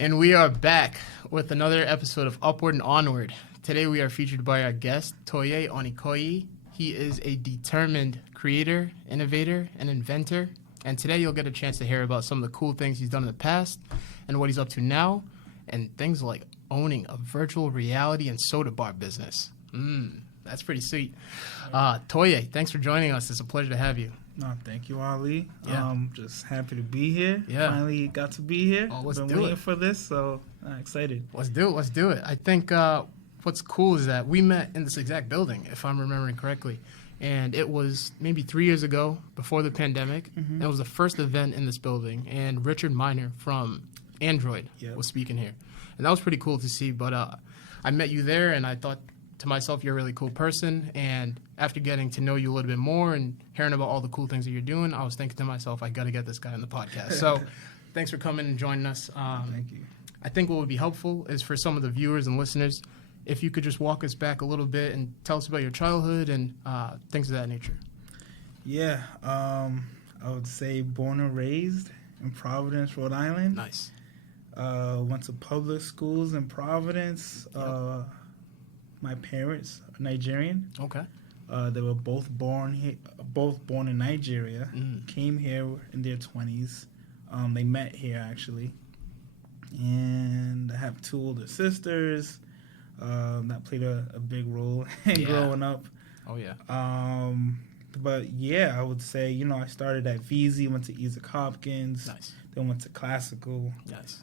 And we are back with another episode of Upward and Onward. Today we are featured by our guest, Toye Onikoyi. He is a determined creator, innovator, and inventor. And today you'll get a chance to hear about some of the cool things he's done in the past and what he's up to now, and things like owning a virtual reality and soda bar business. That's pretty sweet. Toye, thanks for joining us. It's a pleasure to have you. No, thank you, Ali. Yeah. Just happy to be here. Yeah. Finally got to be here. Oh, let's Been do waiting it. for this, so excited. Let's do it. I think what's cool is that we met in this exact building, if I'm remembering correctly. And it was maybe 3 years ago, before the pandemic. Mm-hmm. It was the first event in this building. And Richard Miner from Android Yep. was speaking here. And that was pretty cool to see. But I met you there, and I thought to myself, you're a really cool person. And after getting to know you a little bit more and hearing about all the cool things that you're doing, I was thinking to myself, I got to get this guy on the podcast. So thanks for coming and joining us. Thank you. I think what would be helpful is for some of the viewers and listeners, if you could just walk us back a little bit and tell us about your childhood and things of that nature. Yeah, I would say born and raised in Providence, Rhode Island. Nice. Went to public schools in Providence. Yep. My parents are Nigerian. Okay. They were both born in Nigeria. Mm. Came here in their 20s. They met here actually, and I have two older sisters. That played a big role in growing up. Oh yeah. But yeah, I would say I started at VZ, went to Isaac Hopkins. Nice. Then went to classical. Nice.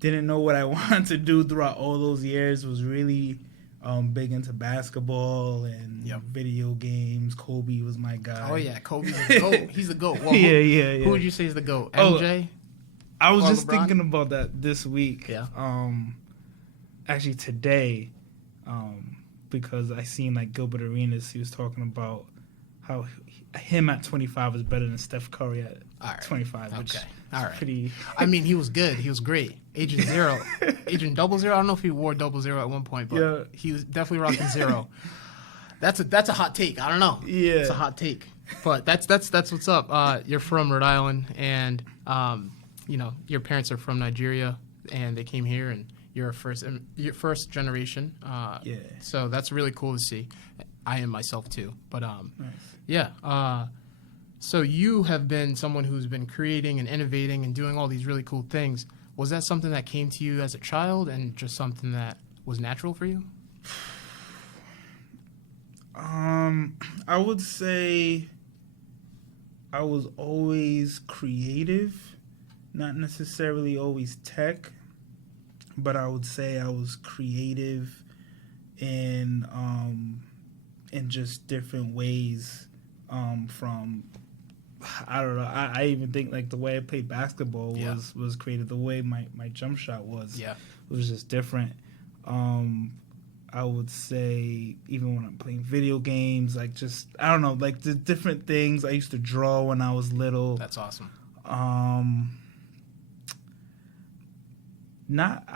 Didn't know what I wanted to do throughout all those years. Was really big into basketball and video games. Kobe was my guy. Oh yeah, Kobe's the GOAT. He's the GOAT. Well, yeah. Who would you say is the GOAT? MJ? I was or just LeBron? thinking about that this week. Yeah. Actually today, because I seen like Gilbert Arenas. He was talking about how him at 25 is better than Steph Curry at 25. Which Okay. All right. pretty. I mean, he was good. He was great. Agent Zero. Agent 00. I don't know if he wore 00 at one point, but he was definitely rocking 0. That's a hot take. I don't know. Yeah. It's a hot take. But that's what's up. You're from Rhode Island, and your parents are from Nigeria, and they came here, and you're your first generation. Yeah. So that's really cool to see. I am myself too. But Nice. yeah. So you have been someone who's been creating and innovating and doing all these really cool things. Was that something that came to you as a child and just something that was natural for you? I would say I was always creative, not necessarily always tech, but I would say I was creative in just different ways. From I don't know. I even think like the way I played basketball was creative. The way my jump shot was just different. I would say even when I'm playing video games, like just I don't know, like the different things. I used to draw when I was little. That's awesome. I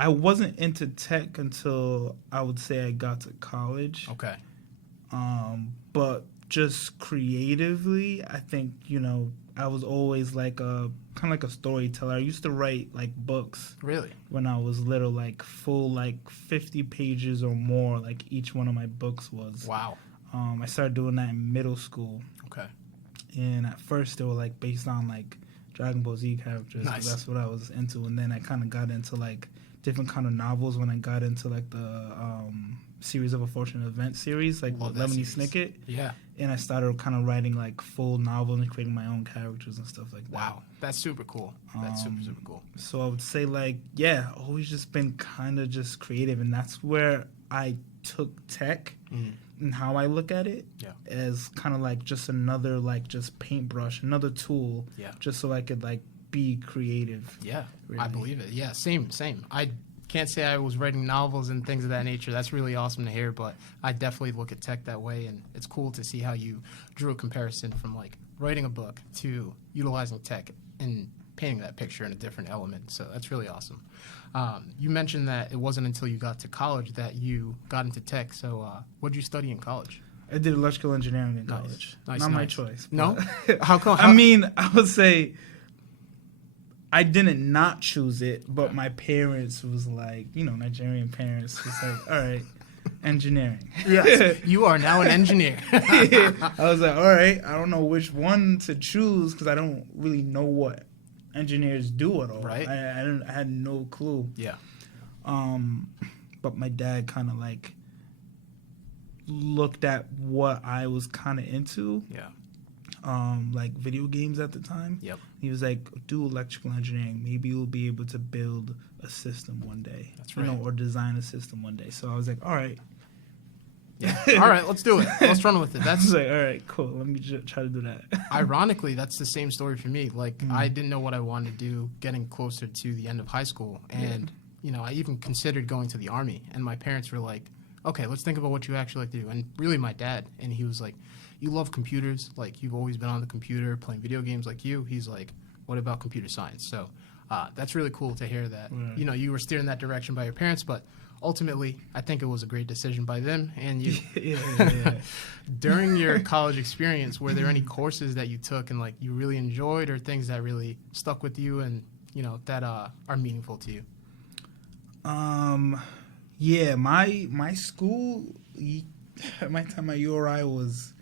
wasn't into tech until I would say I got to college. Okay. But just creatively, I think, I was always like kind of like a storyteller. I used to write like books. Really? When I was little, like full like 50 pages or more, like each one of my books was. Wow. I started doing that in middle school. Okay. And at first they were like based on like Dragon Ball Z characters. Nice. That's what I was into. And then I kind of got into like different kind of novels when I got into like the Series of Unfortunate Events series, like Lemony Snicket. Yeah. And I started kind of writing like full novels and creating my own characters and stuff like that. Wow. That's super cool. That's super cool. So I would say like, yeah, always just been kind of just creative. And that's where I took tech and how I look at it as kind of like just another like just paintbrush, another tool just so I could like be creative. Yeah, really. I believe it. Yeah, same. I can't say I was writing novels and things of that nature. That's really awesome to hear, but I definitely look at tech that way, and it's cool to see how you drew a comparison from like writing a book to utilizing tech and painting that picture in a different element. So that's really awesome. You mentioned that it wasn't until you got to college that you got into tech. So what did you study in college? I did electrical engineering in college. Nice, Not my choice. No? How come? I mean, I would say I didn't not choose it, but my parents was like, Nigerian parents was like, all right, engineering. Yes, you are now an engineer. I was like, all right, I don't know which one to choose because I don't really know what engineers do at all. Right. I had no clue. Yeah. But my dad kind of like looked at what I was kind of into. Yeah. Like video games at the time. Yep. He was like, do electrical engineering. Maybe you'll be able to build a system one day. That's right. Or design a system one day. So I was like, all right. Yeah. All right, let's do it. Let's run with it. I was like, all right, cool. Let me try to do that. Ironically, that's the same story for me. Like, I didn't know what I wanted to do getting closer to the end of high school. And, I even considered going to the Army. And my parents were like, okay, let's think about what you actually like to do. And really my dad. And he was like, you love computers. Like, you've always been on the computer playing video games like you. He's like, what about computer science? So that's really cool to hear that, you were steered in that direction by your parents. But ultimately, I think it was a great decision by them and you. Yeah. During your college experience, were there any courses that you took and, like, you really enjoyed or things that really stuck with you and, that are meaningful to you? Yeah, my school, my time at URI was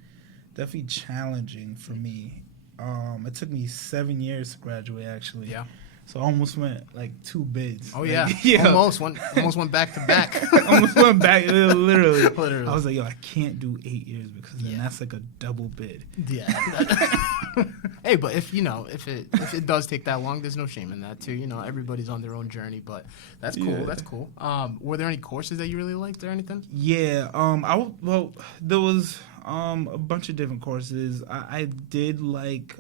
definitely challenging for me. It took me 7 years to graduate, actually. Yeah. So I almost went like 2 bids. Oh, like, yeah. Almost went back to back. Almost went back, literally. I was like, I can't do 8 years because then that's like a double bid. Yeah. Hey, but if it does take that long, there's no shame in that too. Everybody's on their own journey, but that's cool. Yeah. That's cool. Were there any courses that you really liked or anything? Yeah. There was a bunch of different courses. I did like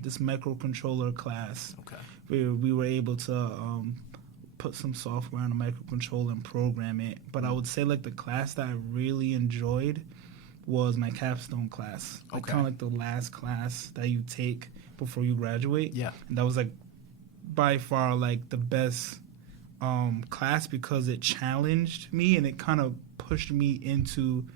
this microcontroller class. Okay. Where we were able to put some software on a microcontroller and program it. But I would say like the class that I really enjoyed was my capstone class. Like, Okay. kind of like the last class that you take before you graduate. Yeah. And that was like by far like the best class because it challenged me and it kind of pushed me into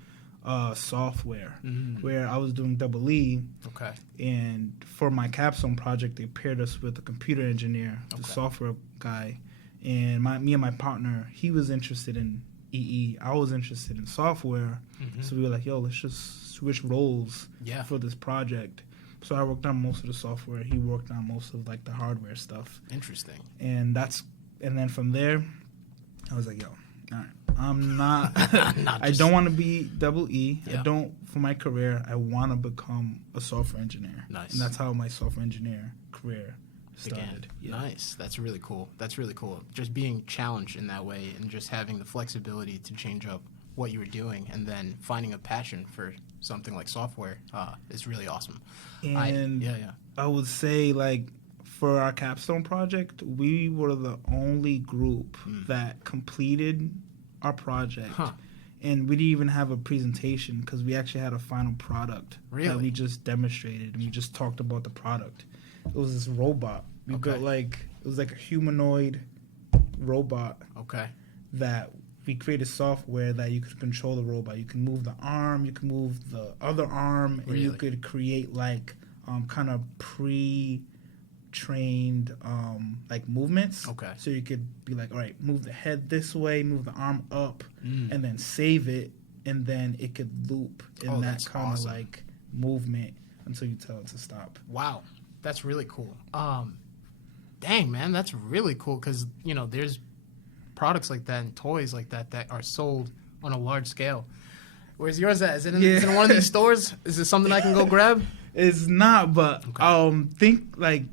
software where I was doing double E. Okay. And for my capstone project, they paired us with a computer engineer, the Okay. software guy. And me and my partner, he was interested in EE. I was interested in software. So we were like, let's just switch roles for this project. So I worked on most of the software. He worked on most of like the hardware stuff. Interesting. And then from there, I was like, all right, I'm not, I don't want to be double E. Yeah. I don't, for my career, I want to become a software engineer. Nice. And that's how my software engineer career started. Began. Nice. That's really cool. Just being challenged in that way and just having the flexibility to change up what you were doing and then finding a passion for something like software is really awesome. And I would say, like, for our capstone project, we were the only group that completed our project. And we didn't even have a presentation because we actually had a final product that we just demonstrated. And we just talked about the product. It was this robot. We built it was like a humanoid robot. Okay. That we created software that you could control the robot. You can move the arm, you can move the other arm, and you could create like kind of pre-trained like movements. Okay. So you could be like, all right, move the head this way, move the arm up, and then save it, and then it could loop in that kind of like movement until you tell it to stop. Wow. That's really cool. Dang, man, that's really cool because, there's products like that and toys like that that are sold on a large scale. Where's yours at? Is it in one of these stores? Is it something I can go grab? It's not, but think like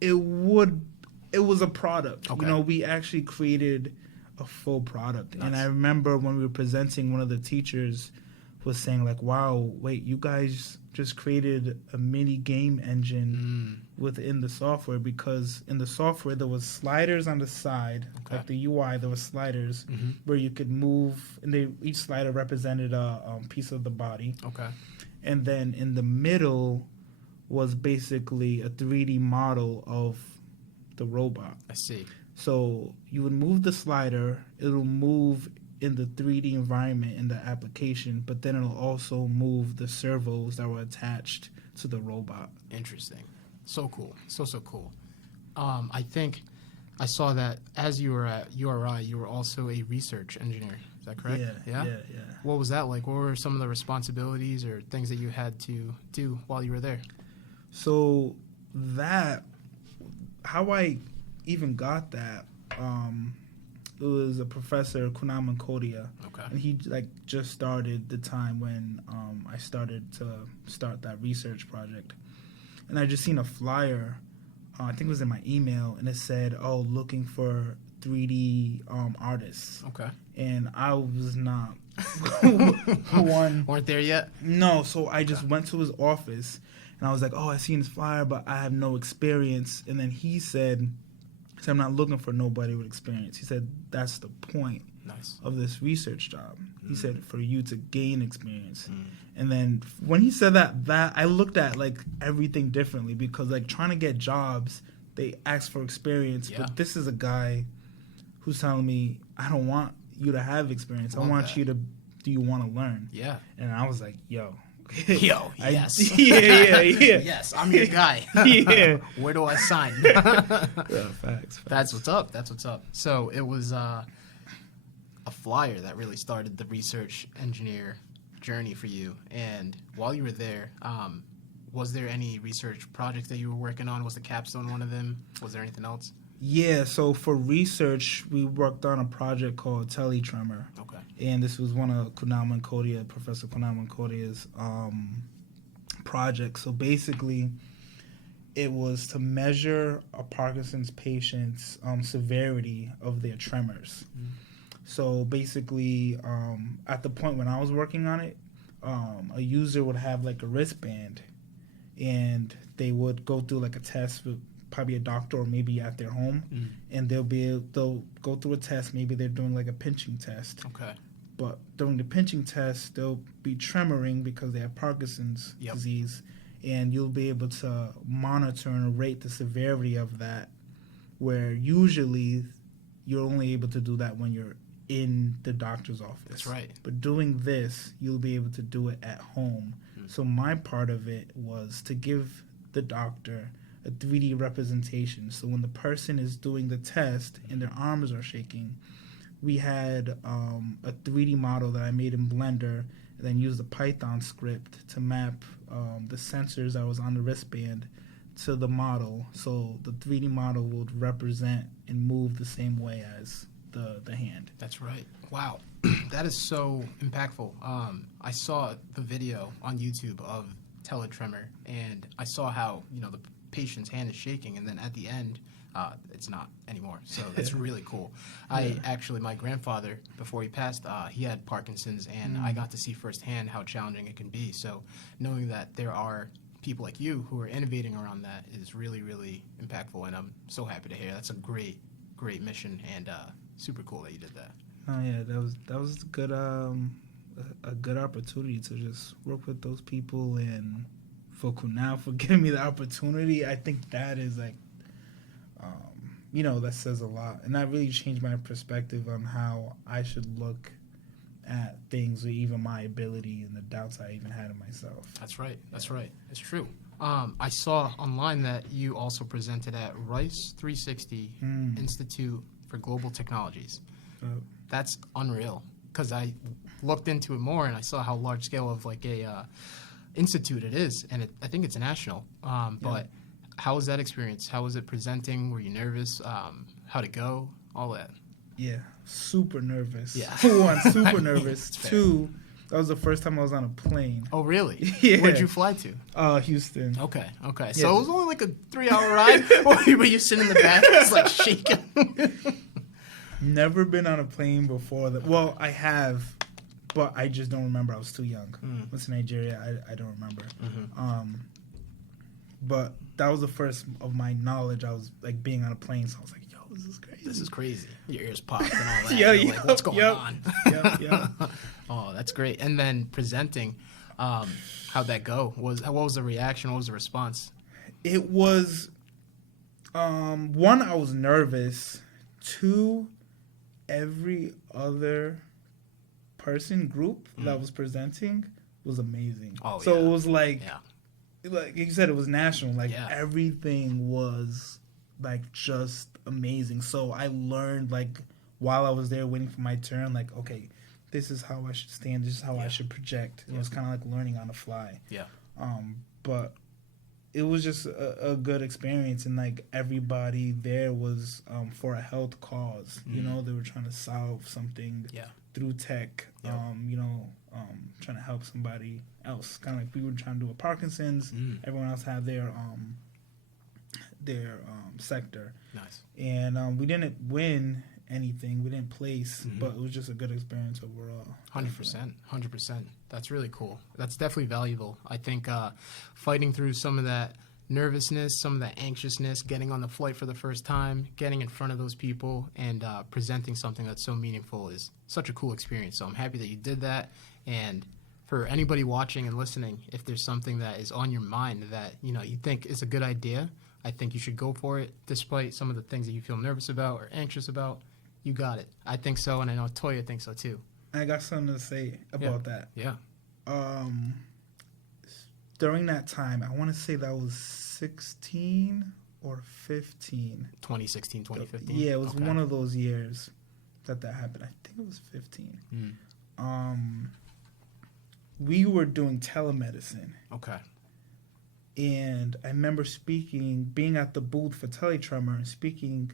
it was a product. Okay. We actually created a full product. Nice. And I remember when we were presenting, one of the teachers was saying like, wow, wait, you guys just created a mini game engine within the software, because in the software there was sliders on the side, like the UI, there was sliders where you could move, and each slider represented a piece of the body. Okay. And then in the middle was basically a 3D model of the robot. I see. So you would move the slider, it'll move in the 3D environment in the application, but then it'll also move the servos that were attached to the robot. Interesting. So cool. So cool. I think I saw that as you were at URI, you were also a research engineer. Is that correct? Yeah. What was that like? What were some of the responsibilities or things that you had to do while you were there? So how I even got that, it was a professor, Kunal Mankodia, and he just started the time when I started that research project, and I just seen a flyer, I think it was in my email, and it said, looking for 3D artists. Okay. And I was not one. Weren't there yet? No, so I just went to his office, and I was like, I seen this flyer, but I have no experience. And then he said, I'm not looking for nobody with experience. He said, that's the point of this research job. He said, for you to gain experience. And then when he said that I looked at everything differently, because trying to get jobs, they ask for experience. Yeah. But this is a guy who's telling me, I don't want you to have experience. I want you to, do you want to learn? Yeah. And I was like, yo, yes. Yeah. Yes, I'm your guy. Yeah. Where do I sign? Facts. That's what's up. So it was a flyer that really started the research engineer journey for you. And while you were there, was there any research projects that you were working on? Was the capstone one of them? Was there anything else? Yeah, so for research, we worked on a project called Teletremor. Okay. And this was one of Professor Kunal Mankodia's projects. So basically, it was to measure a Parkinson's patient's severity of their tremors. Mm-hmm. So basically, at the point when I was working on it, a user would have a wristband, and they would go through a test with probably a doctor or maybe at their home, and they'll go through a test. Maybe they're doing a pinching test. Okay. But during the pinching test, they'll be tremoring because they have Parkinson's disease, and you'll be able to monitor and rate the severity of that, where usually you're only able to do that when you're in the doctor's office. That's right. But doing this, you'll be able to do it at home. So my part of it was to give the doctor a 3D representation. So when the person is doing the test and their arms are shaking, we had a 3D model that I made in Blender, and then used a Python script to map the sensors that was on the wristband to the model. So the 3D model would represent and move the same way as the hand. That's right. Wow. That is so impactful. I saw the video on YouTube of Teletremor, and I saw how, the patient's hand is shaking, and then at the end, it's not anymore. So that's really cool. My grandfather, before he passed, he had Parkinson's, and I got to see firsthand how challenging it can be. So knowing that there are people like you who are innovating around that is really, really impactful, and I'm so happy to hear. That's a great mission, and super cool that you did that. Oh yeah, that was good. A good opportunity to just work with those people, and for Kunal for giving me the opportunity. I think that is that says a lot, and that really changed my perspective on how I should look at things, or even my ability and the doubts I even had in myself. That's right. It's true. I saw online that you also presented at Rice 360 Institute for Global Technologies. That's unreal, because I looked into it more and I saw how large scale of a institute it is, and I think it's national. But how was that experience? How was it presenting? Were you nervous? How'd it go? All that. Yeah, super nervous. Yeah. One, super nervous. Two, that was the first time I was on a plane. Oh, really? Yeah. Where'd you fly to? Houston. Okay. So it was only a 3-hour ride, but you sitting in the back, it's shaking. Never been on a plane before. Well, I have, but I just don't remember. I was too young. Went to Nigeria. I don't remember. But that was the first of my knowledge. I was being on a plane, so I was like, yo, this is crazy. Your ears popped and all that. What's going on? Yeah. Oh, that's great. And then presenting, how'd that go? What was the reaction? What was the response? It was, one, I was nervous. Two, every other group that was presenting was amazing. It was like you said, it was national. Everything was like just amazing. So I learned like while I was there waiting for my turn, like, okay, this is how I should stand, this is how I should project. It was kind of like learning on the fly. Yeah. But it was just a good experience, and like everybody there was for a health cause. You know, they were trying to solve something through tech. Trying to help somebody else. Kind of like we were trying to do with Parkinson's. Everyone else had their sector. Nice. And we didn't win anything. We didn't place, but it was just a good experience overall. 100%. That's really cool. That's definitely valuable. I think fighting through some of that nervousness, some of that anxiousness, getting on the flight for the first time, getting in front of those people, and presenting something that's so meaningful is such a cool experience. So I'm happy that you did that. And for anybody watching and listening, if there's something that is on your mind that you think is a good idea, I think you should go for it, despite some of the things that you feel nervous about or anxious about. You got it. I think so, and I know Toye thinks so too. I got something to say about that. Yeah. During that time, I want to say that was 16 or 15. 2016, 2015? Yeah, it was one of those years that happened. I think it was 15. We were doing telemedicine. Okay. And I remember being at the booth for Teletremor and speaking.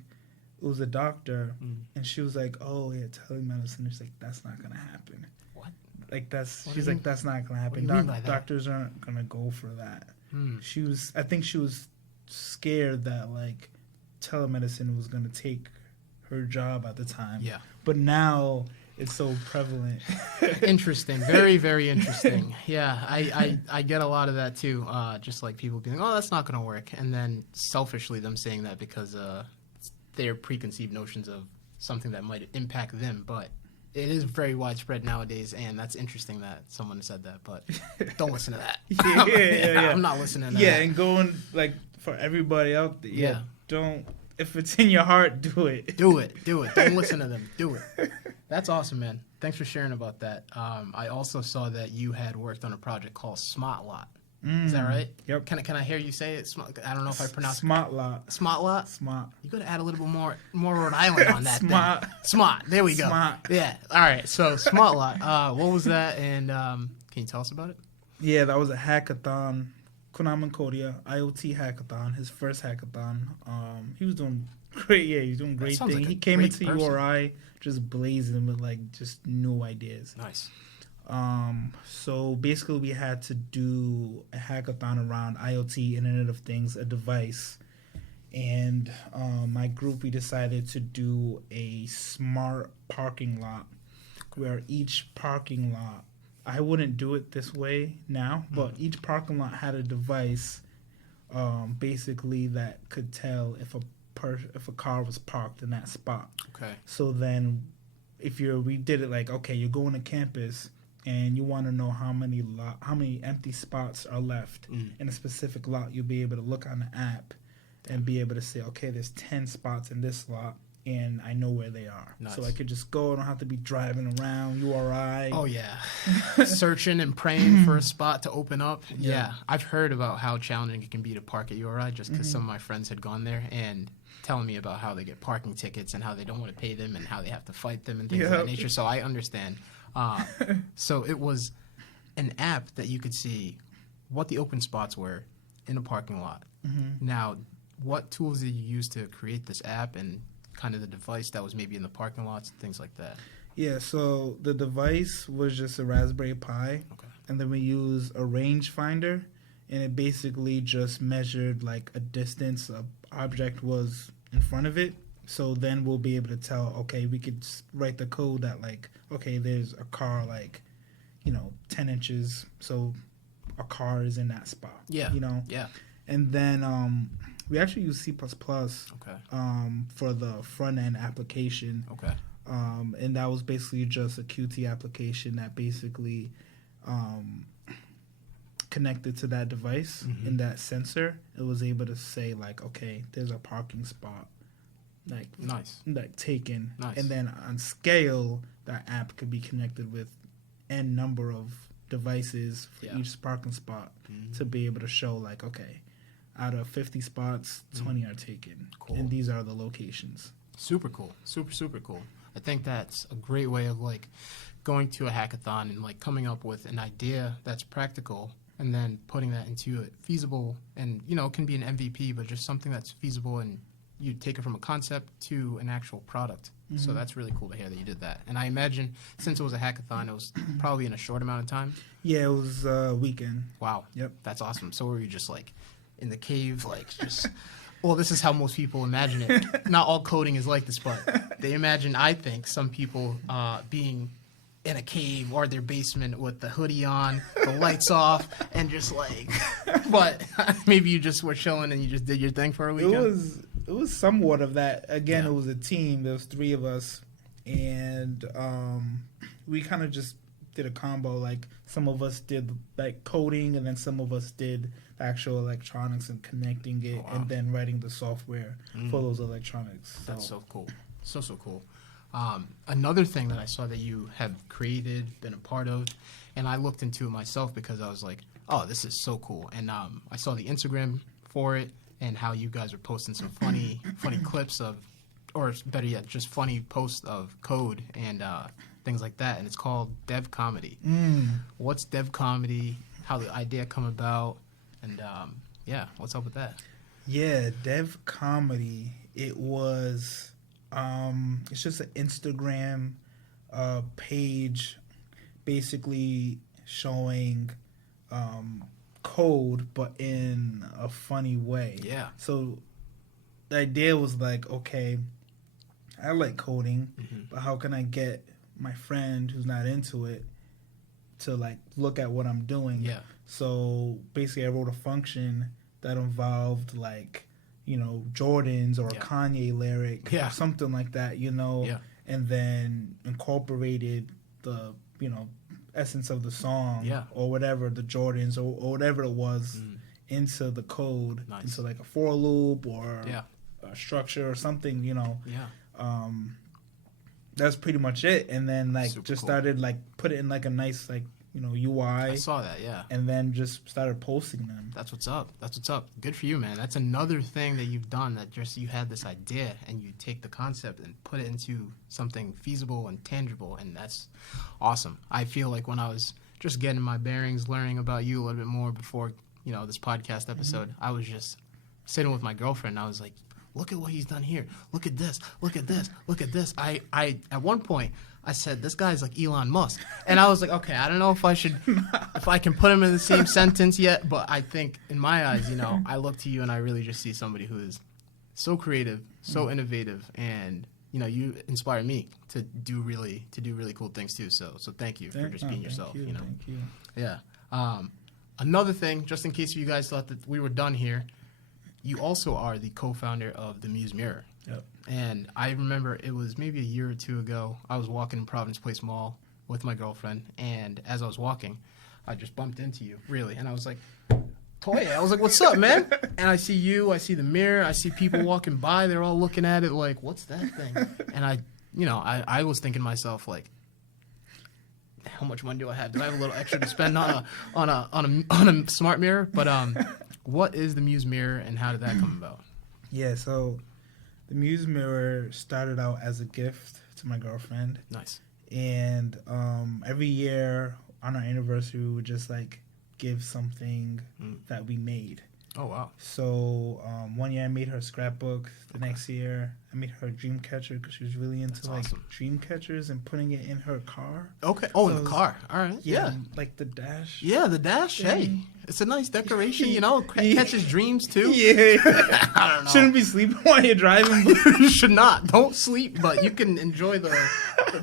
It was a doctor, and she was like, "Oh yeah, telemedicine." She's like, "That's not gonna happen." What? Like that's not gonna happen. Doctors aren't gonna go for that. I think she was scared that like telemedicine was gonna take her job at the time. Yeah. But now it's so prevalent. Interesting. Very, very interesting. Yeah, I get a lot of that too. Just like people being, "Oh, that's not gonna work," and then selfishly them saying that because their preconceived notions of something that might impact them, but it is very widespread nowadays, and that's interesting that someone said that, but don't listen to that. I'm not listening to that. Yeah, and going, like, for everybody out there, don't, if it's in your heart, do it. Do it. Don't listen to them. Do it. That's awesome, man. Thanks for sharing about that. I also saw that you had worked on a project called Smaht Lot. Is that right? Yep. Can I hear you say it? I don't know if I pronounced Smaht Lot. Smaht Lot? Smaht. You got to add a little bit more Rhode Island on that Smaht. thing. Smaht. There we go. Smaht. Yeah. All right. So Smaht Lot. What was that? And can you tell us about it? Yeah, that was a hackathon. Konami Korea, IoT hackathon. His first hackathon. He was doing great. Yeah, he was doing great things. Like he came into URI just blazing with like just new ideas. Nice. So basically we had to do a hackathon around IoT, Internet of Things, a device. And my group, we decided to do a smart parking lot where each parking lot, I wouldn't do it this way now, but each parking lot had a device basically that could tell if a car was parked in that spot. Okay. So then we did it like, okay, you're going to campus and you want to know how many empty spots are left in a specific lot, you'll be able to look on the app and be able to say, okay, there's 10 spots in this lot, and I know where they are. Nice. So I could just go. I don't have to be driving around URI. Oh, yeah. Searching and praying for a spot to open up. Yeah. I've heard about how challenging it can be to park at URI just because some of my friends had gone there and telling me about how they get parking tickets and how they don't want to pay them and how they have to fight them and things of that nature. So I understand. So it was an app that you could see what the open spots were in a parking lot. Now, what tools did you use to create this app and kind of the device that was maybe in the parking lots and things like that? Yeah, so the device was just a Raspberry Pi. Okay. And then we used a rangefinder, and it basically just measured like a distance an object was in front of it. So then we'll be able to tell, okay, we could write the code that like, okay, there's a car like, 10 inches. So a car is in that spot. Yeah. Yeah. And then we actually use C++. Okay. For the front end application. Okay. And that was basically just a Qt application that basically connected to that device and that sensor. It was able to say like, okay, there's a parking spot. Like nice. Like taken. Nice. And then on scale, that app could be connected with n number of devices for each parking spot to be able to show like, okay, out of 50 spots, 20 are taken. Cool. And these are the locations. Super cool. Super cool. I think that's a great way of like going to a hackathon and like coming up with an idea that's practical and then putting that into a feasible and, you know, it can be an MVP, but just something that's feasible and you take it from a concept to an actual product. So that's really cool to hear that you did that. And I imagine since it was a hackathon, it was probably in a short amount of time. Yeah, it was a weekend. Wow. Yep. That's awesome. So were you just like in the cave, like just, well, this is how most people imagine it. Not all coding is like this, but they imagine, I think, some people being in a cave or their basement with the hoodie on, the lights off, and just like, but maybe you just were chilling and you just did your thing for a weekend. It was somewhat of that. Again, Yeah. It was a team. There was 3 of us, and we kind of just did a combo. Like some of us did like coding, and then some of us did the actual electronics and connecting it, Wow. and then writing the software for those electronics. That's so cool. So cool. Another thing that I saw that you have created, been a part of, and I looked into it myself because I was like, oh, this is so cool. And I saw the Instagram for it and how you guys are posting some funny clips of, or better yet, just funny posts of code and things like that. And it's called DevComedy. What's DevComedy? How the idea come about? And yeah, what's up with that? Yeah, DevComedy. It was it's just an Instagram page basically showing code but in a funny way. Yeah. So the idea was like, okay, I like coding, but how can I get my friend who's not into it to like look at what I'm doing? Yeah. So basically I wrote a function that involved like, you know, Jordans or a Kanye lyric or something like that, you know, and then incorporated the, you know, essence of the song or whatever, the Jordans or whatever it was into the code, into like a for loop or a structure or something, you know. That's pretty much it. And then like Super just cool. started like put it in like a nice like, you know, UI. I saw that, yeah. And then just started posting them. That's what's up. That's what's up. Good for you, man. That's another thing that you've done, that just you had this idea and you take the concept and put it into something feasible and tangible, and that's awesome. I feel like when I was just getting my bearings, learning about you a little bit more before, you know, this podcast episode, I was just sitting with my girlfriend and I was like, look at what he's done here. Look at this. Look at this. Look at this. I at one point I said, this guy's like Elon Musk. And I was like, okay, I don't know if I should, if I can put him in the same sentence yet. But I think in my eyes, you know, I look to you and I really just see somebody who is so creative, so innovative. And, you know, you inspire me to do really cool things too. So thank you for just being yourself, you know. Thank you. Yeah. Another thing, just in case you guys thought that we were done here, you also are the co-founder of the Muse Mirror. Yep. And I remember it was maybe a year or two ago, I was walking in Providence Place Mall with my girlfriend, and as I was walking, I just bumped into you, really. And I was like, Toye, I was like, what's up, man? And I see you, I see the mirror, I see people walking by, they're all looking at it like, what's that thing? And I was thinking to myself, like, how much money do I have? Do I have a little extra to spend on a smart mirror? But what is the Muse Mirror and how did that come about? Yeah, so the Muse Mirror started out as a gift to my girlfriend. Nice. And every year on our anniversary, we would just like give something that we made. Oh, wow. So one year I made her a scrapbook. The next year I made her a dream catcher because she was really into like dream catchers and putting it in her car. Okay. Oh, in the car. All right. Yeah. Like the dash. Yeah, the dash. Hey, it's a nice decoration, you know. Catches dreams too. Yeah. I don't know. Shouldn't be sleeping while you're driving. You should not. Don't sleep, but you can enjoy the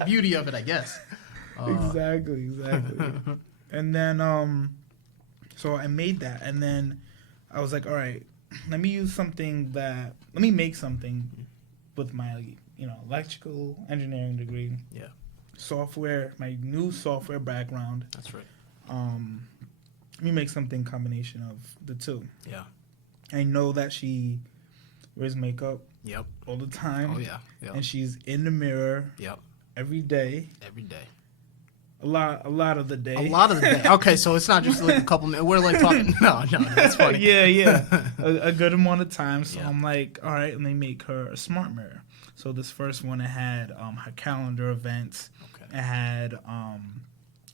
beauty of it, I guess. Exactly. And then so I made that, and then I was like, all right, let me make something with my, you know, electrical engineering degree. Yeah. Software, my new software background. That's right. Let me make something combination of the two. Yeah. I know that she wears makeup Yep. all the time. Oh, yeah. Yep. And she's in the mirror Yep. every day. Every day. A lot of the day. A lot of the day. Okay, so it's not just like a couple minutes. We're like talking. No, that's funny. yeah. A good amount of time. So Yeah. I'm like, all right, let me make her a smart mirror. So this first one, it had her calendar events. Okay. It had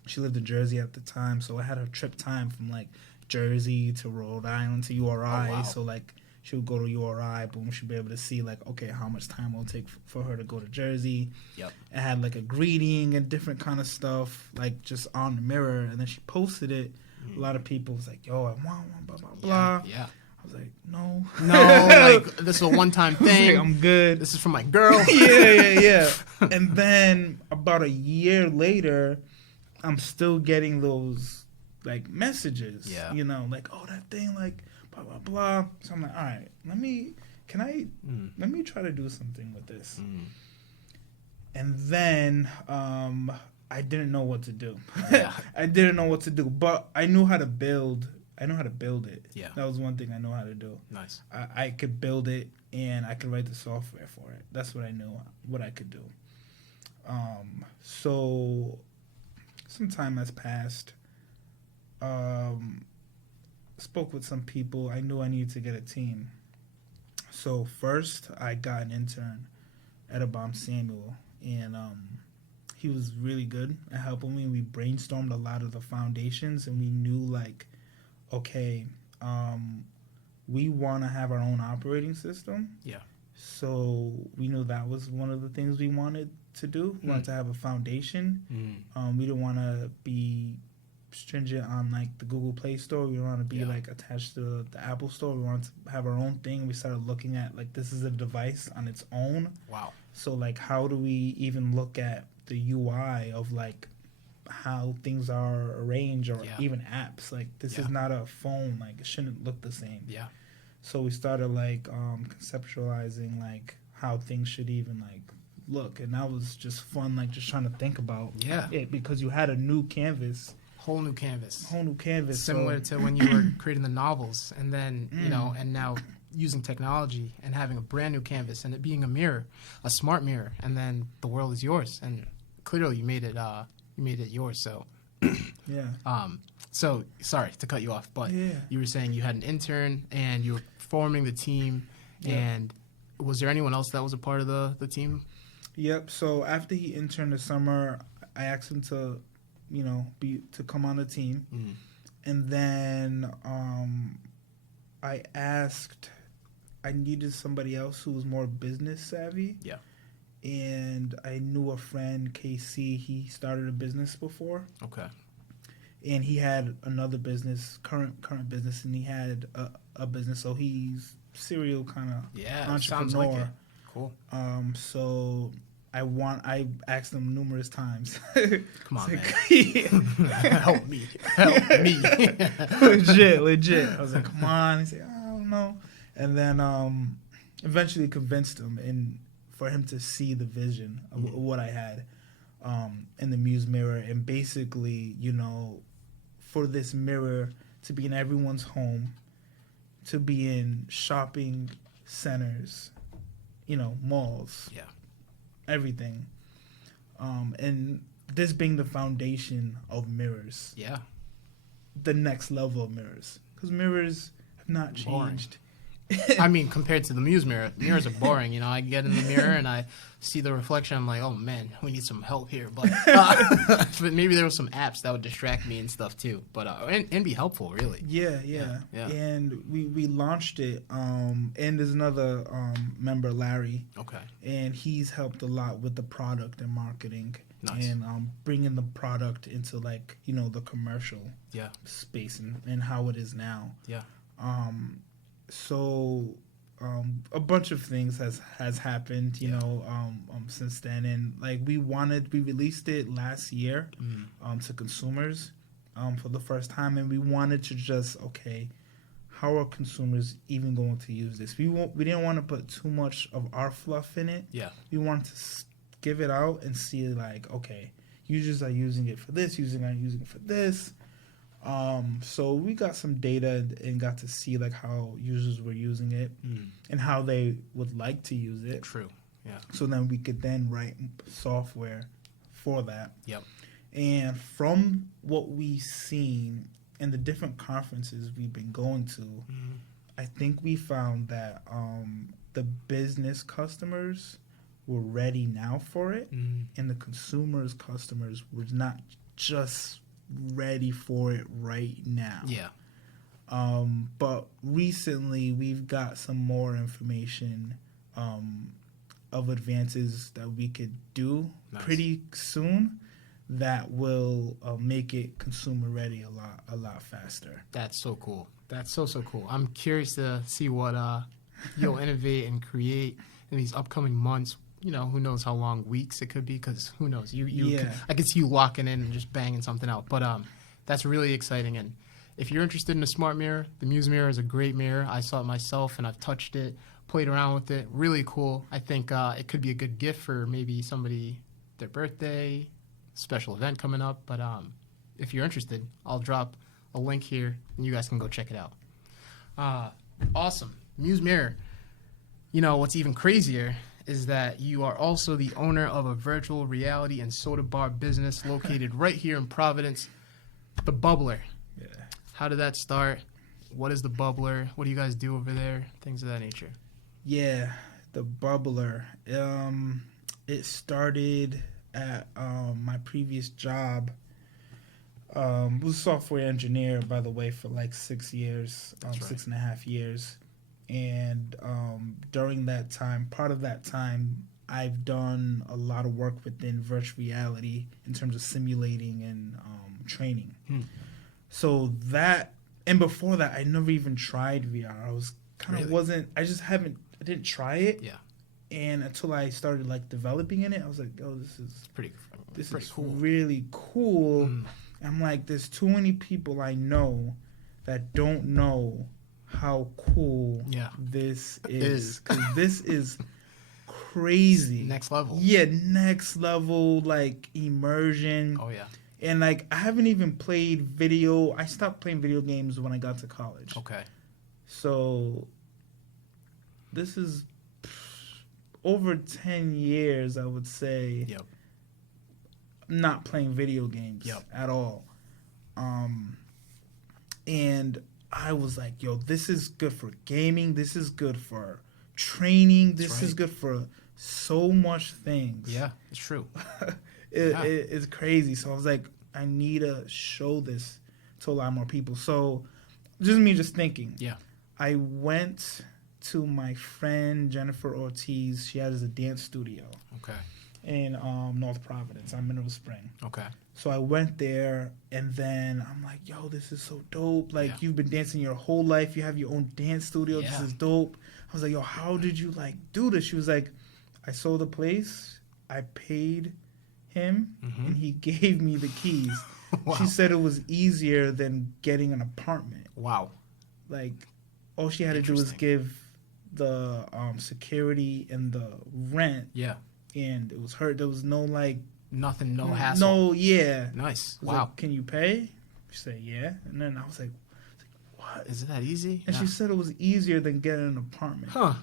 she lived in Jersey at the time, so it had her trip time from like Jersey to Rhode Island to URI. Oh, wow. So like she would go to URI, boom, she'd be able to see like, okay, how much time it'll take for her to go to Jersey. Yep. It had like a greeting and different kind of stuff, like just on the mirror, and then she posted it. A lot of people was like, yo, I want one, blah, blah, blah. Yeah. I was like, no. Like, this is a one-time thing. I'm good. This is for my girl. yeah. And then about a year later, I'm still getting those like messages. Yeah. You know, like, oh, that thing, like, blah, blah, blah. So I'm like, all right, let me try to do something with this. And then I didn't know what to do. Yeah. I didn't know what to do, but I knew how to build. I know how to build it. Yeah. That was one thing I know how to do. Nice. I could build it and I could write the software for it. That's what I knew what I could do. So some time has passed. Spoke with some people. I knew I needed to get a team. So first I got an intern at Abam Samuel, and he was really good at helping me. We brainstormed a lot of the foundations, and we knew like, okay, we want to have our own operating system. Yeah. So we knew that was one of the things we wanted to do. We wanted to have a foundation. We didn't want to be stringent on like the Google Play Store. We didn't want to be like attached to the Apple Store. We wanted to have our own thing. We started looking at like, this is a device on its own. Wow. So like, how do we even look at the UI of like how things are arranged, or even apps? Like, this is not a phone. Like, it shouldn't look the same. Yeah. So we started like conceptualizing like how things should even like look, and that was just fun. Like, just trying to think about it, because you had a new canvas. Whole new canvas. So, Similar to when you were creating the novels, and then, you know, and now using technology and having a brand new canvas and it being a mirror, a smart mirror, and then the world is yours. And clearly you made it yours. So, so sorry to cut you off, but you were saying you had an intern and you were forming the team. And was there anyone else that was a part of the team? Yep. So after he interned this summer, I asked him to, you know, to come on the team. And then I needed somebody else who was more business savvy. Yeah. And I knew a friend, KC, he started a business before. Okay. And he had another business, current business, and he had a business, so he's serial kind of entrepreneur. Sounds like it. Cool. So I asked him numerous times. Come on, like, man. Help me. Legit. I was like, come on. He said, I don't know. And then eventually convinced him, and for him to see the vision of what I had in the Muse Mirror. And basically, you know, for this mirror to be in everyone's home, to be in shopping centers, you know, malls, everything. And this being the foundation of mirrors. Yeah. The next level of mirrors. Because mirrors have not changed. I mean, compared to the Muse Mirror, mirrors are boring. You know, I get in the mirror and I see the reflection. I'm like, oh man, we need some help here. But maybe there were some apps that would distract me and stuff too. But and be helpful, really. Yeah. And we launched it. And there's another member, Larry. Okay. And he's helped a lot with the product and marketing. Nice. And bringing the product into, like, you know, the commercial space and how it is now. Yeah. So a bunch of things has happened, you know, since then. And like we released it last year to consumers for the first time, and we wanted to just, okay, how are consumers even going to use this? We didn't want to put too much of our fluff in it. Yeah. We wanted to give it out and see, like, okay, users are using it for this, users are using it for this. So we got some data and got to see like how users were using it and how they would like to use it. True. Yeah. So then we could then write software for that. Yep. And from what we've seen in the different conferences we've been going to, I think we found that the business customers were ready now for it, and the consumers customers were not just ready for it right now. Yeah. But recently we've got some more information of advances that we could do pretty soon that will make it consumer ready a lot faster. That's so cool. That's so cool. I'm curious to see what you'll innovate and create in these upcoming months. You know, who knows how long, weeks it could be, because who knows? I could see you locking in and just banging something out. But that's really exciting. And if you're interested in a smart mirror, the Muse Mirror is a great mirror. I saw it myself, and I've touched it, played around with it. Really cool. I think it could be a good gift for maybe somebody, their birthday, special event coming up. But if you're interested, I'll drop a link here, and you guys can go check it out. Awesome. Muse Mirror. You know, what's even crazier is that you are also the owner of a virtual reality and soda bar business located right here in Providence, The Bubbler. Yeah. How did that start? What is The Bubbler? What do you guys do over there? Things of that nature. Yeah, The Bubbler. It started at my previous job. I was a software engineer, by the way, for like 6 years, 6.5 years. And during that time, part of that time, I've done a lot of work within virtual reality in terms of simulating and training. So that, and before that, I never even tried VR. I was kind of I didn't try it. Yeah. And until I started like developing in it, I was like, oh, this is pretty cool. Really cool. I'm like, there's too many people I know that don't know how cool this is. Because this is crazy. Next level. Yeah, next level, like, immersion. Oh, yeah. And, like, I haven't even played video. I stopped playing video games when I got to college. Okay. So, this is over 10 years, I would say. Yep. Not playing video games at all. And I was like, yo, this is good for gaming. This is good for training. This is good for so much things. Yeah, it's true. It's crazy. So I was like, I need to show this to a lot more people. So just thinking. Yeah. I went to my friend Jennifer Ortiz. She has a dance studio. Okay. In North Providence, on Mineral Spring. Okay. So I went there, and then I'm like, yo, this is so dope. Like, you've been dancing your whole life. You have your own dance studio. Yeah. This is dope. I was like, yo, how did you, like, do this? She was like, I sold the place. I paid him, and he gave me the keys. Wow. She said it was easier than getting an apartment. Wow. Like, all she had to do was give the security and the rent. Yeah. And it was her. There was no, like... Nothing, no hassle. No, yeah. Nice. Wow. Like, can you pay? She said, yeah. And then I was like, what? Is it that easy? And she said it was easier than getting an apartment. Huh.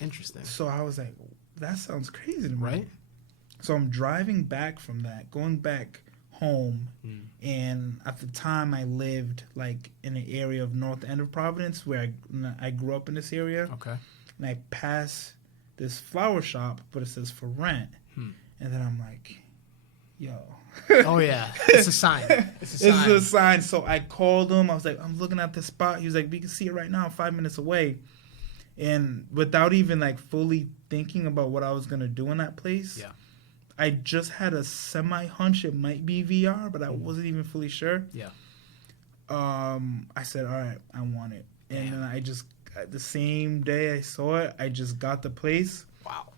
Interesting. So I was like, that sounds crazy to me. Right? So I'm driving back from that, going back home. And at the time I lived, like, in an area of North End of Providence where I grew up in this area. Okay. And I pass this flower shop, but it says for rent. And then I'm like... Yo. Oh, yeah. It's a sign. It's a sign. So I called him. I was like, I'm looking at this spot. He was like, we can see it right now, 5 minutes away. And without even, like, fully thinking about what I was going to do in that place, I just had a semi-hunch it might be VR, but I wasn't even fully sure. Yeah. I said, all right, I want it. And then I just, the same day I saw it, I just got the place. Wow.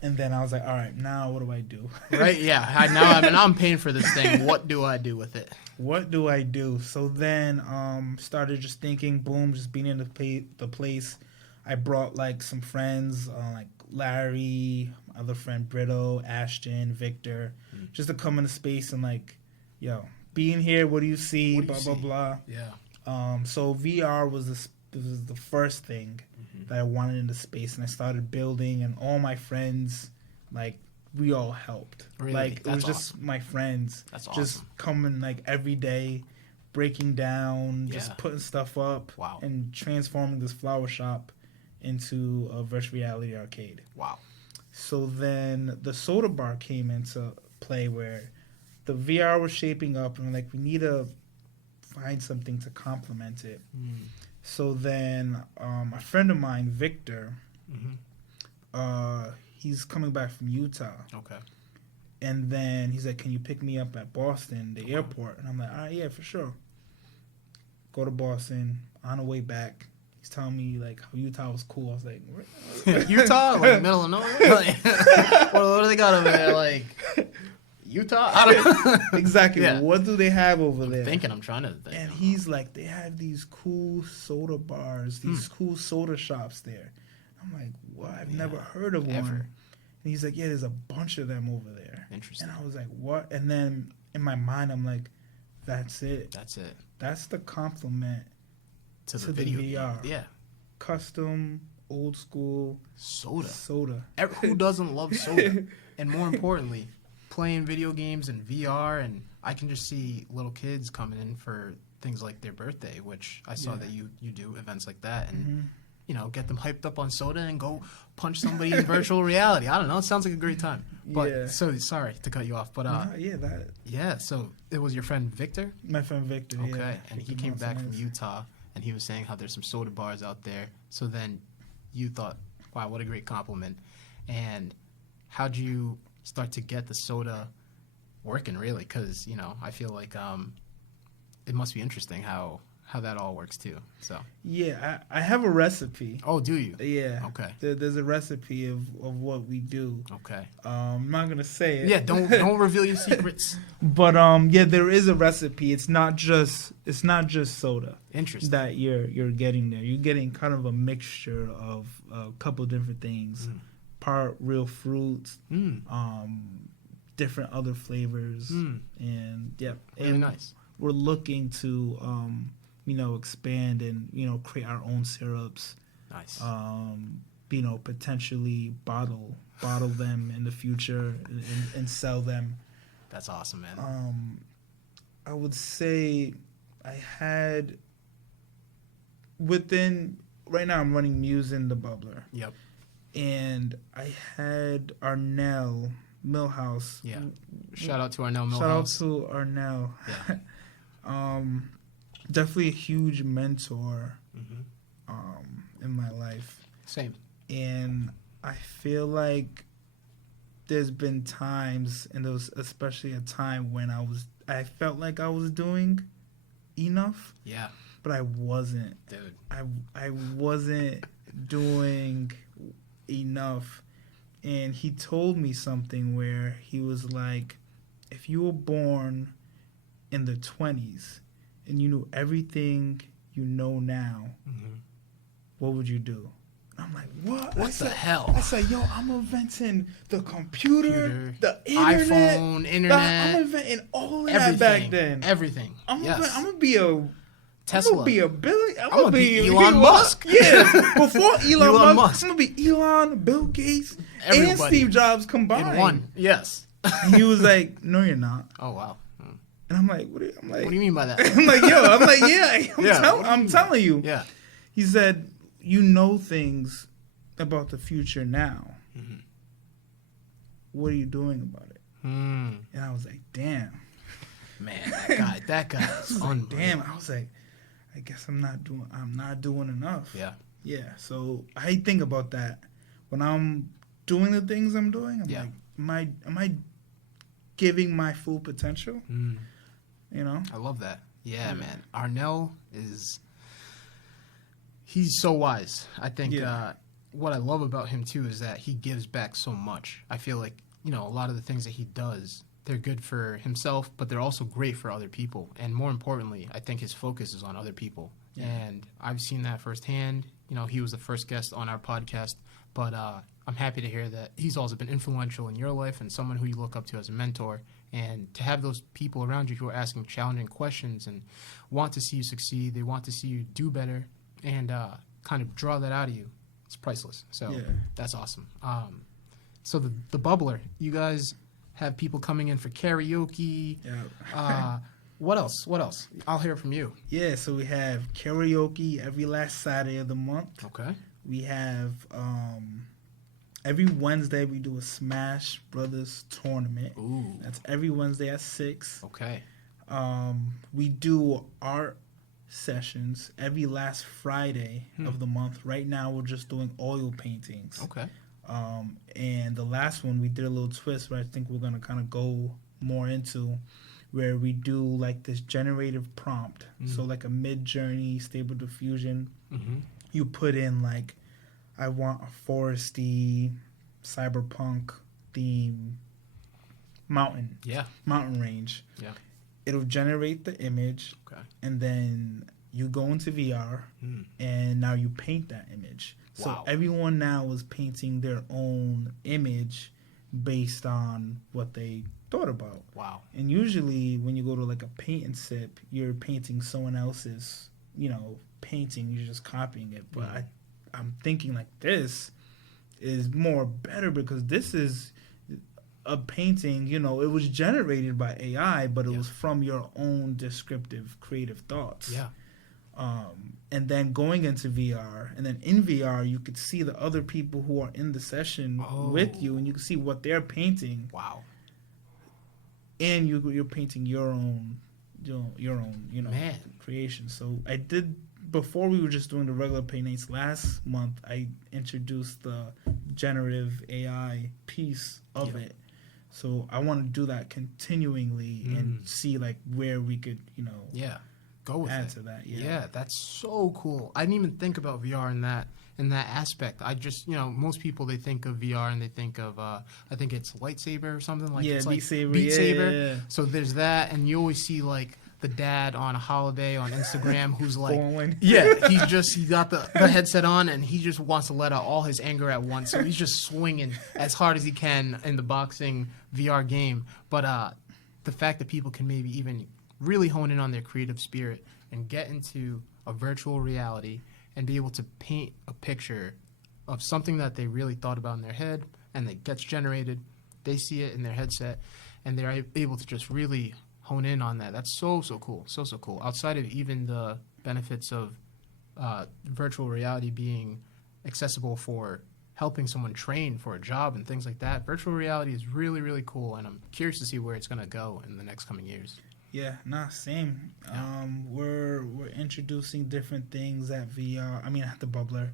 And then I was like, all right, now what do I do? Right, yeah. Now I'm paying for this thing. What do I do with it? What do I do? So then started just thinking, boom, just being in the place. I brought, like, some friends, like Larry, my other friend Brito, Ashton, Victor, just to come into space and, like, yo, being here, what do you see? Blah, blah, blah. Yeah. So VR was the first thing that I wanted into space, and I started building, and all my friends, like, we all helped. Really? Like, it That's was just awesome. my friends. That's just awesome. coming, like, every day, breaking down, Yeah. just putting stuff up. Wow. And transforming this flower shop into a virtual reality arcade. Wow. So then the soda bar came into play where the VR was shaping up, and we're like, we need to find something to complement it. So then a friend of mine, Victor, he's coming back from Utah. Okay. And then he's like, can you pick me up at Boston, the airport? And I'm like, all right, yeah, for sure. Go to Boston. On the way back, he's telling me, like, how Utah was cool. I was like, what? Utah? Like, middle of nowhere? Like, what do they got over there? Like, Utah? I don't know. Exactly. Yeah. What do they have over there? I'm trying to think. And he's like, they have these cool soda bars, these cool soda shops there. I'm like, what? I've never heard of Ever. one. And he's like, yeah, there's a bunch of them over there. Interesting. And I was like, what? And then in my mind, I'm like, that's it. That's it. That's the compliment To the to the video VR. game. Yeah. Custom, old school Soda. soda. Who doesn't love soda? And more importantly, playing video games and VR, and I can just see little kids coming in for things like their birthday, which I saw that you do events like that, and you know, get them hyped up on soda and go punch somebody in virtual reality. I don't know. It sounds like a great time. But so sorry to cut you off, but so it was your friend Victor? My friend Victor. Okay, yeah. and he came back from Utah, and he was saying how there's some soda bars out there. So then you thought, wow, what a great compliment. And how'd you start to get the soda working, really? Because, you know, I feel like it must be interesting how that all works, too. So Yeah, I have a recipe. Oh, do you? Yeah. Okay. There's a recipe of what we do. Okay. I'm not gonna say it. Yeah, don't reveal your secrets. But yeah, there is a recipe. It's not just soda. Interesting. That you're getting there. You're getting kind of a mixture of a couple different things. Part real fruits, different other flavors, and Really nice. We're looking to expand and create our own syrups. Nice. Potentially bottle them in the future and sell them. That's awesome, man. I would say I had right now I'm running Muse in the Bubbler. Yep. And I had Arnell Millhouse. Yeah. Shout out to Arnell Millhouse. Shout out to Arnell. Yeah. Definitely a huge mentor in my life. Same. And I feel like there's been times, and there was especially a time when I felt like I was doing enough. Yeah. But I wasn't. Dude. I wasn't doing enough. And he told me something where he was like, if you were born in the 20s and you knew everything you know now, what would you do? And I'm like, what? What the hell? I said, yo, I'm inventing the computer, the internet, iPhone, internet. I'm inventing all of that back then. Everything. I'm gonna be a Tesla. I'm gonna be a billion. I'm gonna be Elon Musk. Yeah, before Elon Musk, Musk. I'm gonna be Elon, Bill Gates, Everybody. and Steve Jobs combined. In one. Yes. And he was like, "No, you're not." Oh wow. And I'm like, "What do you mean by that? I'm like, "Yeah, I'm telling you." Yeah. He said, "You know things about the future now. What are you doing about it?" And I was like, "Damn, man, that guy is damn." I was like, I guess I'm not doing enough. Yeah. Yeah. So I think about that when I'm doing the things I'm doing. I'm like, am I giving my full potential? You know? I love that. Yeah, man. Arnell he's so wise. I think what I love about him too is that he gives back so much. I feel like, a lot of the things that he does, they're good for himself, but they're also great for other people. And more importantly, I think his focus is on other people. Yeah. And I've seen that firsthand. He was the first guest on our podcast, but I'm happy to hear that he's also been influential in your life and someone who you look up to as a mentor. And to have those people around you who are asking challenging questions and want to see you succeed, they want to see you do better, and kind of draw that out of you, it's priceless. So that's awesome. So the bubbler, you guys have people coming in for karaoke. Yeah. What else? I'll hear from you. Yeah, so we have karaoke every last Saturday of the month. Okay. We have every Wednesday we do a Smash Brothers tournament. Ooh. That's every Wednesday at 6. Okay. We do art sessions every last Friday of the month. Right now we're just doing oil paintings. Okay. And the last one we did a little twist where I think we're gonna kind of go more into, where we do like this generative prompt. So like a Mid-Journey, Stable Diffusion. You put in like, I want a foresty, cyberpunk theme mountain. Yeah. Mountain range. Yeah. It'll generate the image. Okay. And then you go into VR and now you paint that image. So Wow. everyone now is painting their own image based on what they thought about. Wow. And usually when you go to like a paint and sip, you're painting someone else's, painting, you're just copying it. But I'm thinking like this is more better because this is a painting, it was generated by AI, but it was from your own descriptive creative thoughts. Yeah. And then going into VR, and then in VR, you could see the other people who are in the session with you, and you can see what they're painting. Wow. And you're painting your own, Man. creation. So I did, before we were just doing the regular paintings last month, I introduced the generative AI piece of it. So I want to do that continually and see like where we could, go with add it. to that. Yeah, that's so cool. I didn't even think about VR in that aspect. I just, most people, they think of VR and they think of, I think it's lightsaber or something like. Yeah, it's Beat like Saber. Beat Saber. Yeah. So there's that, and you always see like the dad on a holiday on Instagram who's like, he got the headset on and he just wants to let out all his anger at once. So he's just swinging as hard as he can in the boxing VR game. But the fact that people can maybe even really hone in on their creative spirit and get into a virtual reality and be able to paint a picture of something that they really thought about in their head, and it gets generated, they see it in their headset, and they're able to just really hone in on that. That's so cool. So cool. Outside of even the benefits of virtual reality being accessible for helping someone train for a job and things like that, virtual reality is really, really cool, and I'm curious to see where it's going to go in the next coming years. Yeah, same. Yeah. We're introducing different things at VR. I mean, at the Bubbler.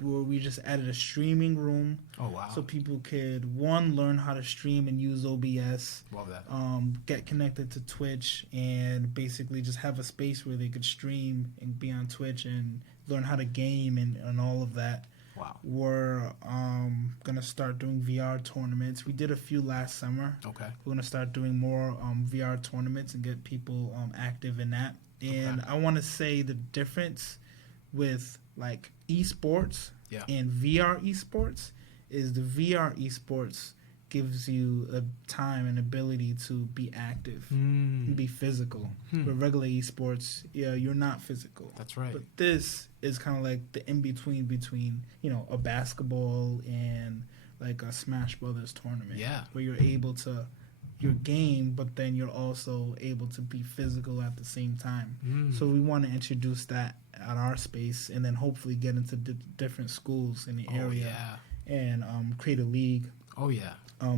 Where we just added a streaming room. Oh, wow. So people could, one, learn how to stream and use OBS. Love that. Get connected to Twitch and basically just have a space where they could stream and be on Twitch and learn how to game and all of that. Wow. We're going to start doing VR tournaments. We did a few last summer. Okay. We're going to start doing more VR tournaments and get people active in that. And I want to say the difference with like esports and VR esports is the VR esports gives you a time and ability to be active and be physical. With regular esports, you're not physical. That's right. But this is kind of like the in-between between, a basketball and like a Smash Brothers tournament. Yeah. Where you're able to, your game, but then you're also able to be physical at the same time. So we want to introduce that at our space and then hopefully get into different schools in the area and create a league. Oh, yeah.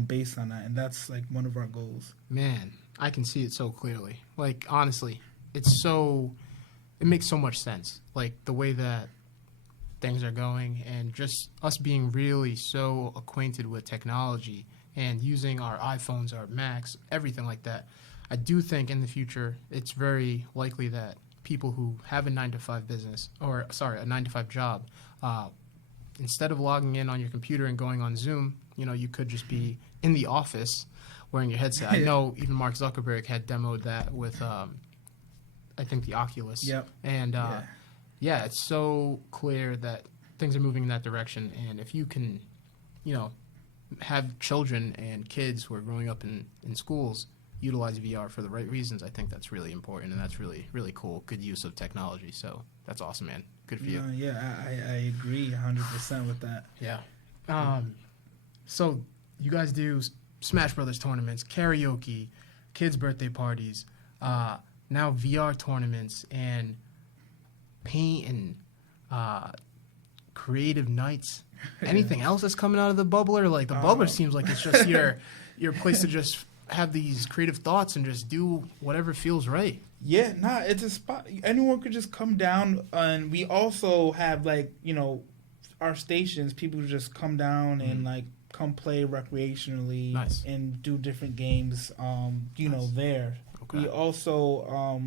Based on that. And that's like one of our goals. Man, I can see it so clearly. Like, honestly, it makes so much sense. Like, the way that things are going and just us being really so acquainted with technology and using our iPhones, our Macs, everything like that. I do think in the future it's very likely that people who have a 9-to-5 business, or sorry, a 9-to-5 job, instead of logging in on your computer and going on Zoom, you could just be in the office wearing your headset. I know even Mark Zuckerberg had demoed that with, I think, the Oculus. Yep. And, it's so clear that things are moving in that direction. And if you can, have children and kids who are growing up in schools utilize VR for the right reasons, I think that's really important, and that's really, really cool. Good use of technology. So that's awesome, man. Good for you. I agree 100% with that. Yeah. So you guys do Smash Brothers tournaments, karaoke, kids' birthday parties, now VR tournaments, and paint and creative nights. Anything else that's coming out of the bubbler? Like the bubbler seems like it's just your place to just have these creative thoughts and just do whatever feels right. Yeah, nah, it's a spot. Anyone could just come down, and we also have like, you know, our stations. People just come down and like come play recreationally and do different games. You know, there. Okay. We also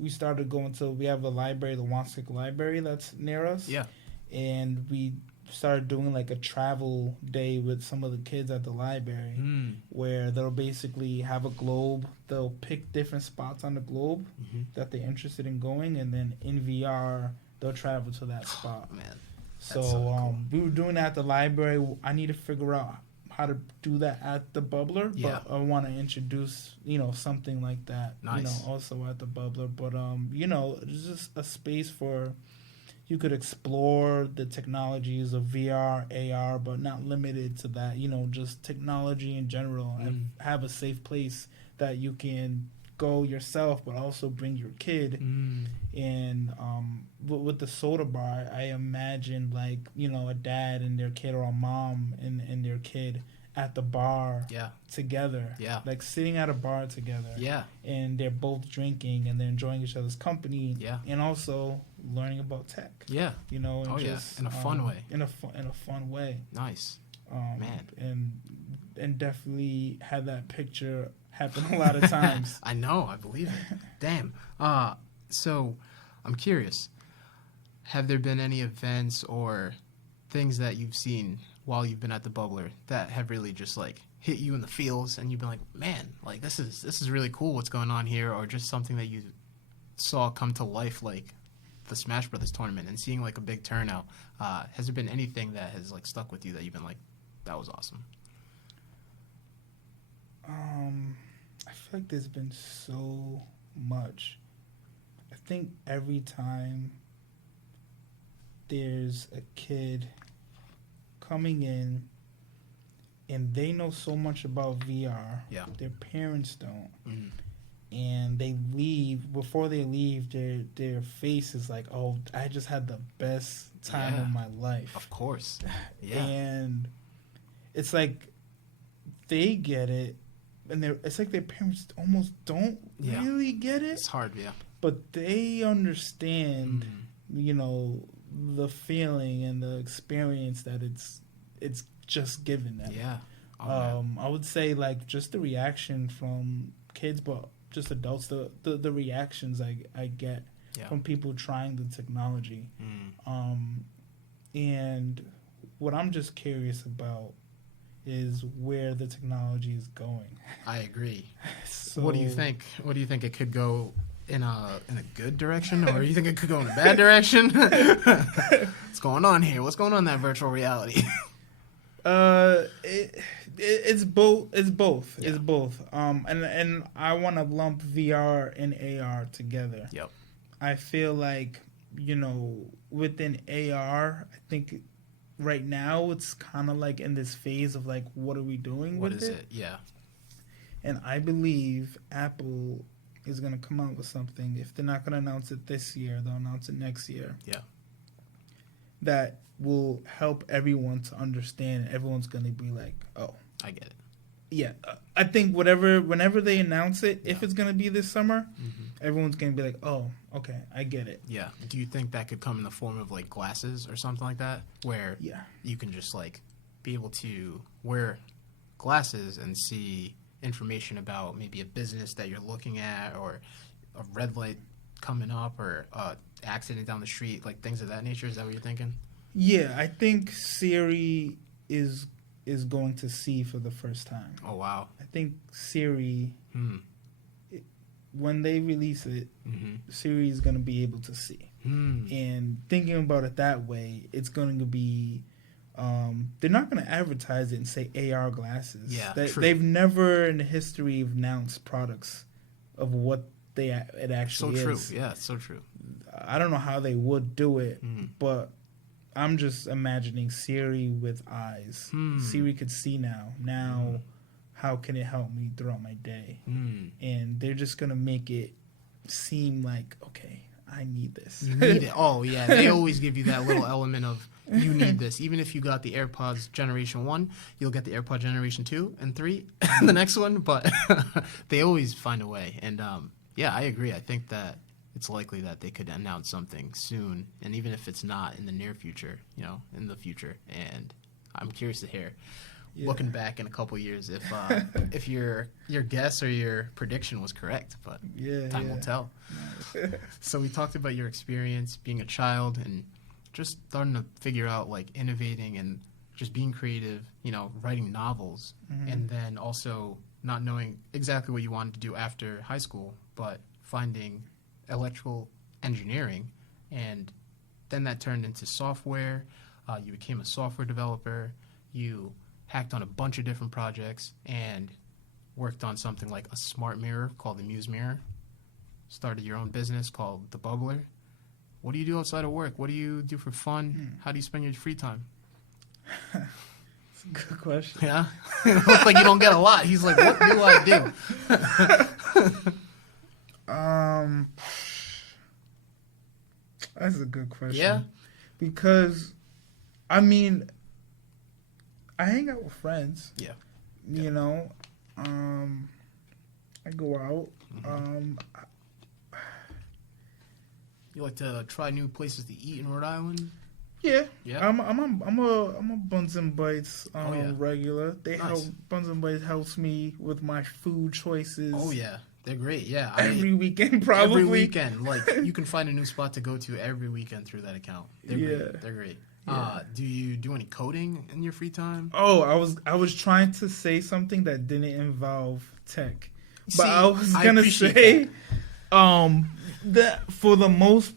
we started going to. We have a library, the Wansink Library, that's near us. Yeah, and we started doing like a travel day with some of the kids at the library where they'll basically have a globe. They'll pick different spots on the globe that they're interested in going, and then in VR they'll travel to that spot. Oh, man. So cool. We were doing that at the library. I need to figure out how to do that at the bubbler, but I want to introduce, you know, something like that, you know, also at the bubbler. But you know, it's just a space for you could explore the technologies of VR, AR, but not limited to that. You know, just technology in general, and have a safe place that you can go yourself, but also bring your kid. And with the soda bar, I imagine like, you know, a dad and their kid, or a mom and their kid at the bar together. Yeah. Like sitting at a bar together. Yeah. And they're both drinking and they're enjoying each other's company. Yeah. And also learning about tech. Yeah. You know, and just in a fun way. In a fun way. Nice. Man. And definitely had that picture happen a lot of times. I know, I believe it. Damn. So I'm curious. Have there been any events or things that you've seen while you've been at the bubbler that have really just like hit you in the feels, and you've been like, man, like this is really cool what's going on here, or just something that you saw come to life, like the Smash Brothers tournament and seeing like a big turnout? Has there been anything that has like stuck with you that you've been like, that was awesome? I feel like there's been so much. I think every time there's a kid coming in and they know so much about VR, their parents don't, and they leave, before they leave, their face is like, oh, I just had the best time of my life. Of course. And it's like they get it, and it's like their parents almost don't really get it. It's hard, but they understand, you know, the feeling and the experience that it's just given them. Yeah. I would say like just the reaction from kids, but just adults, the reactions I get from people trying the technology. And what I'm just curious about is where the technology is going. I agree. So, what do you think? What do you think it could go in a good direction, or do you think it could go in a bad direction? What's going on here? What's going on in that virtual reality? It's both. It's both. Yeah. It's both. And I want to lump VR and AR together. Yep. I feel like, you know, within AR, I think right now it's kind of like in this phase of like, what are we doing with it? What is it? Yeah. And I believe Apple is going to come out with something. If they're not going to announce it this year, they'll announce it next year. Yeah. That will help everyone to understand. Everyone's going to be like, oh. I get it. Yeah. I think whenever they announce it, if it's going to be this summer, everyone's going to be like, oh, okay, I get it. Yeah. Do you think that could come in the form of like glasses or something like that? Where you can just like be able to wear glasses and see information about maybe a business that you're looking at, or a red light coming up, or accident down the street, like things of that nature? Is that what you're thinking? Yeah, I think Siri is going to see for the first time. Oh, wow. I think Siri, when they release it, Siri is going to be able to see. And thinking about it that way, it's going to be, they're not going to advertise it and say AR glasses. Yeah, they've never in the history announced products of what it actually is. So true. Yeah, it's so true. I don't know how they would do it, but I'm just imagining Siri with eyes. Siri could see now. How can it help me throughout my day? And they're just gonna make it seem like, okay, I need this. You need it. Oh yeah, they always give you that little element of you need this. Even if you got the AirPods Generation 1, you'll get the AirPod Generation 2 and 3 the next one, but they always find a way. And yeah, I agree. I think that it's likely that they could announce something soon, and even if it's not in the near future, in the future. And I'm curious to hear, looking back in a couple years, if your guess or your prediction was correct. But time will tell. So we talked about your experience being a child and just starting to figure out like innovating and just being creative, writing novels, and then also not knowing exactly what you wanted to do after high school, but finding electrical engineering, and then that turned into software. You became a software developer. You hacked on a bunch of different projects and worked on something like a smart mirror called the Muse Mirror. Started your own business called The Bubbler. What do you do outside of work? What do you do for fun? How do you spend your free time? That's a good question. Yeah? It looks like you don't get a lot. He's like, what do I do? That's a good question. Yeah? Because, I mean, I hang out with friends. Yeah. I go out. You like to try new places to eat in Rhode Island? Yeah. Yeah. I'm a Buns and Bites regular. Nice. Buns and Bites helps me with my food choices. Oh yeah, they're great. Yeah, every weekend probably. Every weekend, like you can find a new spot to go to every weekend through that account. They're great. They're great. Yeah. Do you do any coding in your free time? Oh, I was trying to say something that didn't involve tech, but I was gonna say, that for the most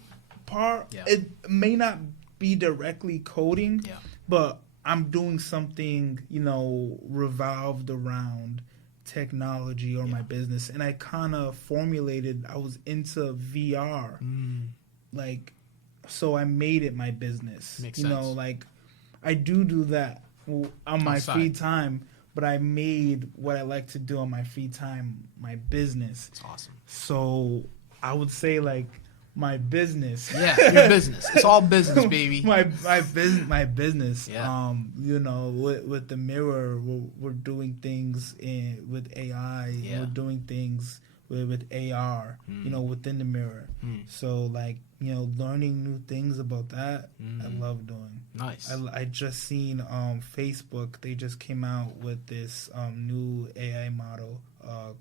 part, it may not be directly coding, but I'm doing something, revolved around technology or my business. And I kind of formulated, I was into VR. So I made it my business. Makes sense. Like I do that on my free time, but I made what I like to do on my free time my business. That's awesome. So I would say like my business. Yeah, your business. It's all business, baby. my business. Yeah. With the mirror, we're doing things with AI. Yeah. We're doing things with AR. Within the mirror. So like learning new things about that, I love doing. Nice. I just seen Facebook. They just came out with this new AI model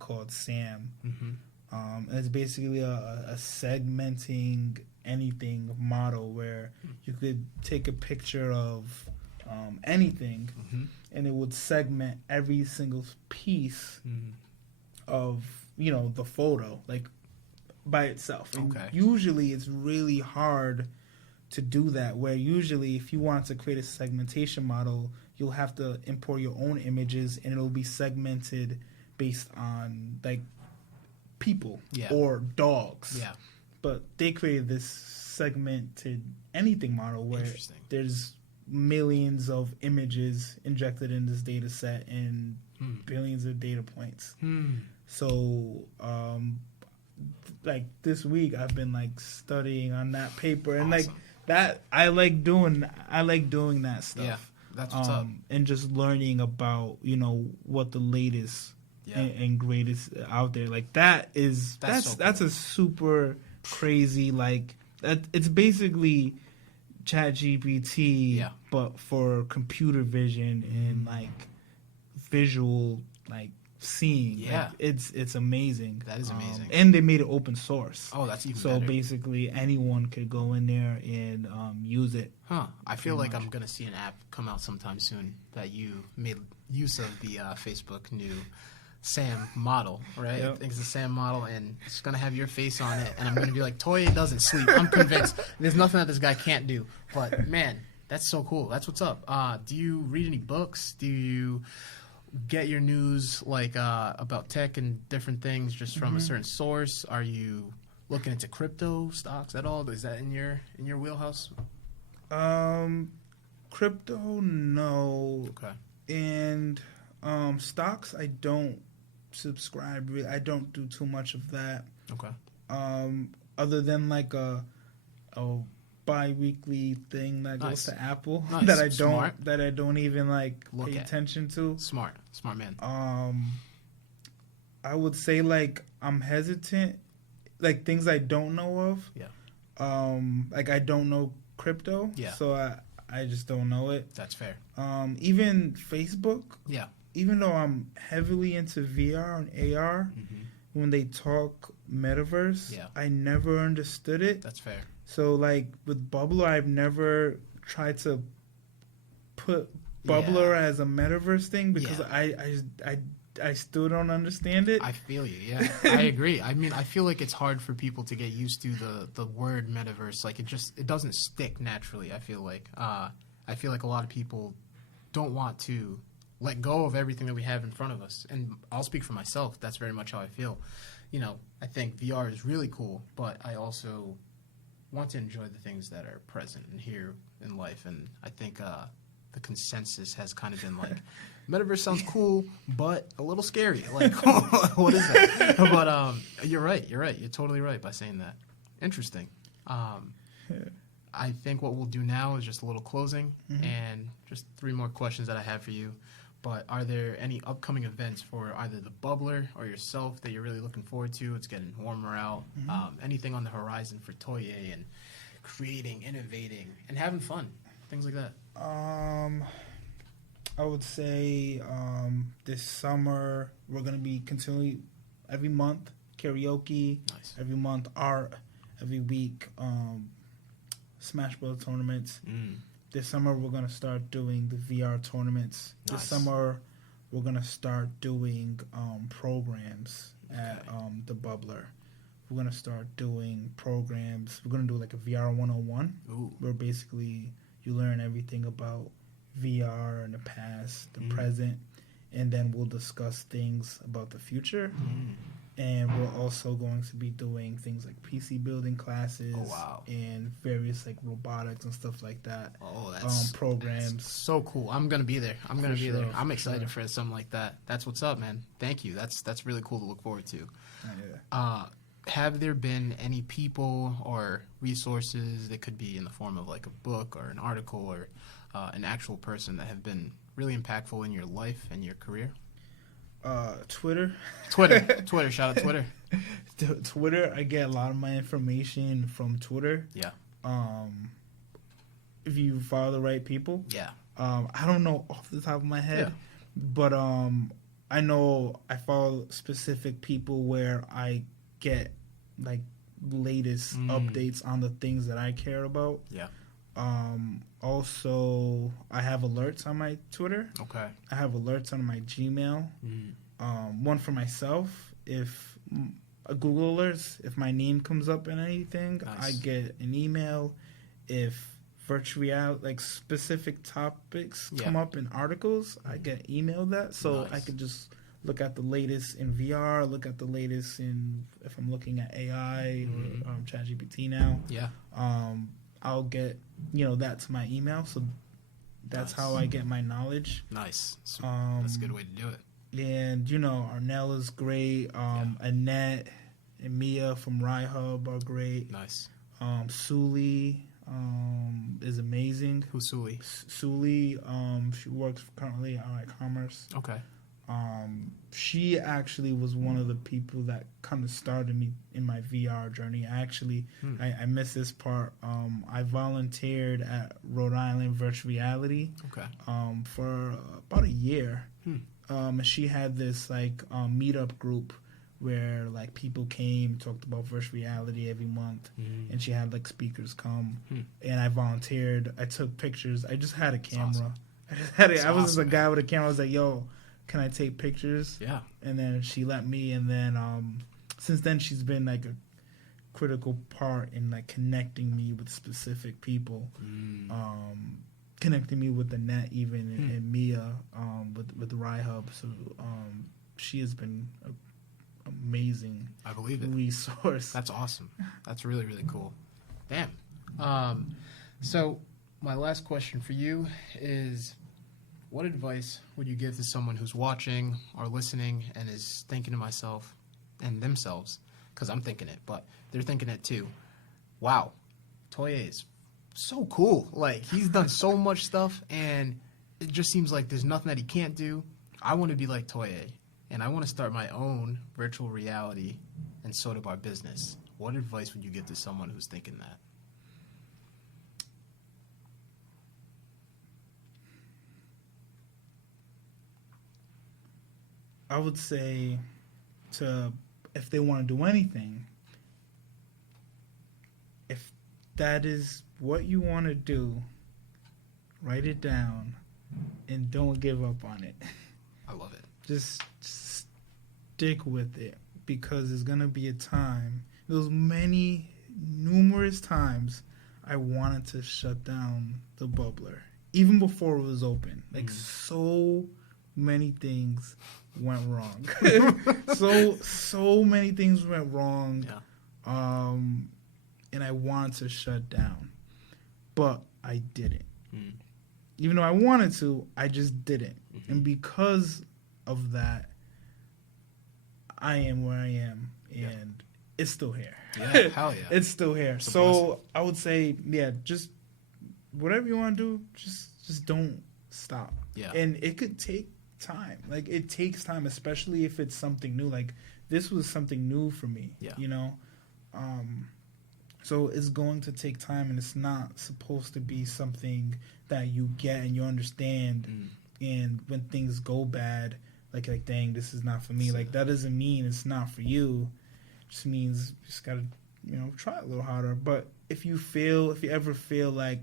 called Sam. And it's basically a segmenting anything model where you could take a picture of anything and it would segment every single piece of the photo like by itself. And usually it's really hard to do that, where usually if you want to create a segmentation model, you'll have to import your own images and it'll be segmented based on like people or dogs. Yeah. But they created this segmented anything model where there's millions of images injected in this data set and billions of data points. So like this week I've been like studying on that paper and like that I like doing that stuff. Yeah. That's what's up. And just learning about, what the latest and greatest out there. Like that's a super crazy, like that. It's basically ChatGPT, but for computer vision and like visual, like seeing. Yeah, like, it's amazing. That is amazing. And they made it open source. Oh, that's even so better. Basically anyone could go in there and use it. I feel like I'm gonna see an app come out sometime soon that you made use of the Facebook new Sam model, right? Yep. I think it's the Sam model, and it's gonna have your face on it, and I'm gonna be like, Toye doesn't sleep. I'm convinced. There's nothing that this guy can't do. But man, that's so cool. That's what's up. Do you read any books? Do you get your news like about tech and different things just from a certain source? Are you looking into crypto stocks at all? Is that in your wheelhouse? Crypto, no. Okay. And stocks, I don't subscribe. I don't do too much of that. Okay. Other than like a bi-weekly thing that goes to Apple Nice. that I don't even like Look pay at. attention to. Smart man. I would say like I'm hesitant, like things I don't know of. Yeah. Like I don't know crypto. Yeah. So I just don't know it. That's fair. Even Facebook. Yeah. Even though I'm heavily into VR and AR, when they talk metaverse, Yeah. I never understood it. That's fair. So like with Bubbler, I've never tried to put Bubbler as a metaverse thing because I still don't understand it. I feel you. Yeah, I agree. I mean, I feel like it's hard for people to get used to the word metaverse. Like it doesn't stick naturally. I feel like a lot of people don't want to let go of everything that we have in front of us. And I'll speak for myself. That's very much how I feel. You know, I think VR is really cool, but I also want to enjoy the things that are present and here in life. And I think the consensus has kind of been like, metaverse sounds cool, but a little scary. Like, what is that? But you're right. You're totally right by saying that. Interesting. I think what we'll do now is just a little closing and just 3 more questions that I have for you. But are there any upcoming events for either the Bubbler or yourself that you're really looking forward to? It's getting warmer out. Anything on the horizon for Toye and creating, innovating, and having fun? Things like that. I would say this summer we're going to be continually every month karaoke, every month art, every week Smash Lot tournaments. This summer we're going to start doing the VR tournaments. This summer we're going to start doing programs at the Bubbler. We're going to start doing programs. We're going to do like a VR 101 where basically you learn everything about VR in the past, the present, and then we'll discuss things about the future. And we're also going to be doing things like PC building classes and various like robotics and stuff like that. That's programs. That's so cool. I'm gonna be there. I'm excited for something like that. That's what's up, man. Thank you. That's really cool to look forward to. Have there been any people or resources that could be in the form of like a book or an article or an actual person that have been really impactful in your life and your career? Twitter. Shout out Twitter. Twitter. I get a lot of my information from Twitter. Yeah. If you follow the right people. Yeah. I don't know off the top of my head, but I know I follow specific people where I get like latest updates on the things that I care about. Yeah. Also, I have alerts on my Twitter. Okay. I have alerts on my Gmail. One for myself. If Google alerts, if my name comes up in anything, I get an email. If virtual reality, like specific topics come up in articles, I get emailed that. So I could just look at the latest in VR, look at the latest in, if I'm looking at AI or ChatGPT now. Yeah. I'll get, that to my email. So that's how I get my knowledge. Nice. That's a good way to do it. And, Arnell is great. Annette and Mia from Hub are great. Nice. Suli is amazing. Who's Suli? Suli, she works currently on e-commerce. Okay. She actually was one of the people that kind of started me in my VR journey. I missed this part. I volunteered at Rhode Island Virtual Reality for about a year. She had this meetup group where people came, talked about virtual reality every month, and she had speakers come. And I volunteered. I took pictures. I just had a camera. Awesome. I was just a guy with a camera. I was like, yo, can I take pictures? Yeah. And then she let me, and then since then she's been a critical part in connecting me with specific people, connecting me with Annette even and Mia with Hub. So she has been an amazing resource. That's awesome. That's really, really cool. Damn. So my last question for you is, what advice would you give to someone who's watching or listening and is thinking to myself and themselves, because I'm thinking it, but they're thinking it too. Wow, Toye is so cool. Like, he's done so much stuff, and it just seems like there's nothing that he can't do. I want to be like Toye, and I want to start my own virtual reality and soda bar business. What advice would you give to someone who's thinking that? I would say if they want to do anything, if that is what you want to do, write it down and don't give up on it. I love it. Just stick with it, because there's going to be a time, those numerous times I wanted to shut down the bubbler, even before it was open. Like, so many things went wrong. so many things went wrong. Yeah. And I wanted to shut down, but I didn't. Even though I wanted to, I just didn't. And because of that, I am where I am, and it's still here. Yeah, hell yeah. It's still here. It's a so blessing. I would say, just whatever you want to do, just don't stop. Yeah. And it could take time. Like, it takes time, especially if it's something new. Like, this was something new for me. Yeah. You know? So it's going to take time, and it's not supposed to be something that you get and you understand. And when things go bad, like dang, this is not for me. Like, that doesn't mean it's not for you. It just means you just gotta, try a little harder. But if you ever feel like,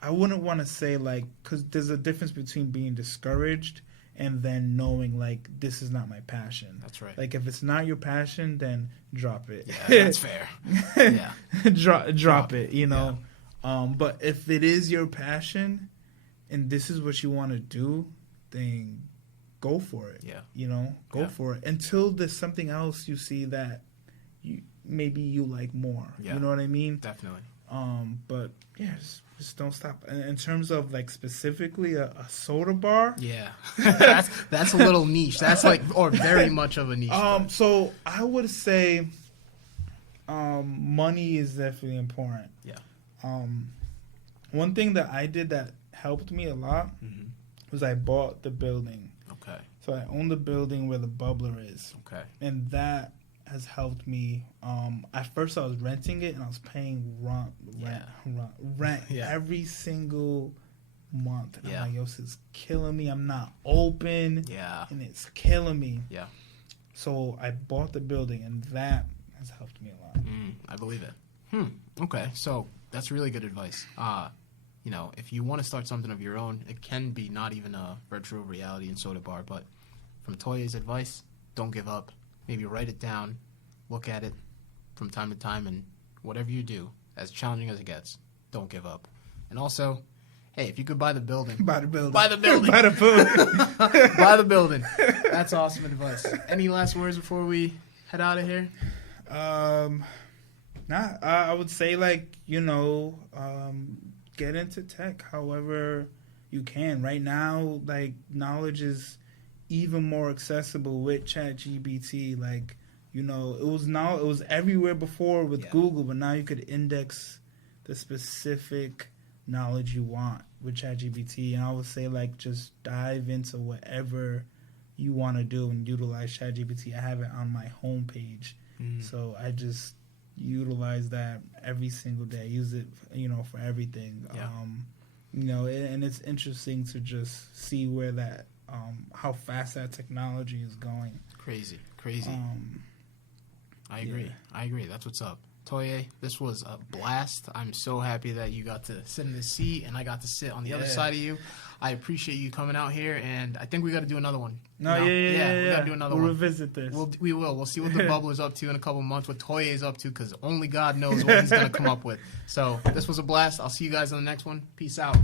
I wouldn't want to say, like, because there's a difference between being discouraged and then knowing, like, this is not my passion. That's right. Like, if it's not your passion, then drop it. Yeah, that's fair. Yeah. drop it, Yeah. But if it is your passion and this is what you want to do, then go for it. Yeah. Go for it until there's something else you see that maybe you like more. Yeah. You know what I mean? Definitely. But yeah, just don't stop. In terms of, like, specifically a soda bar. Yeah. that's a little niche. That's like, or very much of a niche. So I would say money is definitely important. Yeah. One thing that I did that helped me a lot was I bought the building. Okay. So I own the building where the bubbler is. Okay. And that has helped me. At first I was renting it, and I was paying rent Yeah. every single month. And Yeah. I'm like, yo, this is killing me. I'm not open. Yeah. And it's killing me. Yeah. So I bought the building, and that has helped me a lot. I believe it. Okay. So that's really good advice. If you want to start something of your own, it can be not even a virtual reality and soda bar, but from Toye's advice, don't give up. Maybe write it down, look at it from time to time, and whatever you do, as challenging as it gets, don't give up. And also, hey, if you could buy the building. Buy the building. Buy the building. Buy the building. Buy the building. That's awesome advice. Any last words before we head out of here? I would say, like, get into tech however you can. Right now, like, knowledge is even more accessible with ChatGPT. Like, it was everywhere before with Google, but now you could index the specific knowledge you want with ChatGPT. And I would say, like, just dive into whatever you want to do and utilize ChatGPT. I have it on my homepage, so I just utilize that every single day. Use it, for everything. Yeah. And it's interesting to just see where that, how fast that technology is going. Crazy. I agree. That's what's up. Toye, this was a blast. I'm so happy that you got to sit in this seat and I got to sit on the other side of you. I appreciate you coming out here, and I think we got to do another one. We got to do another one. We'll revisit this. We will. We'll see what the bubble is up to in a couple months, what Toye is up to, because only God knows what he's going to come up with. So this was a blast. I'll see you guys on the next one. Peace out.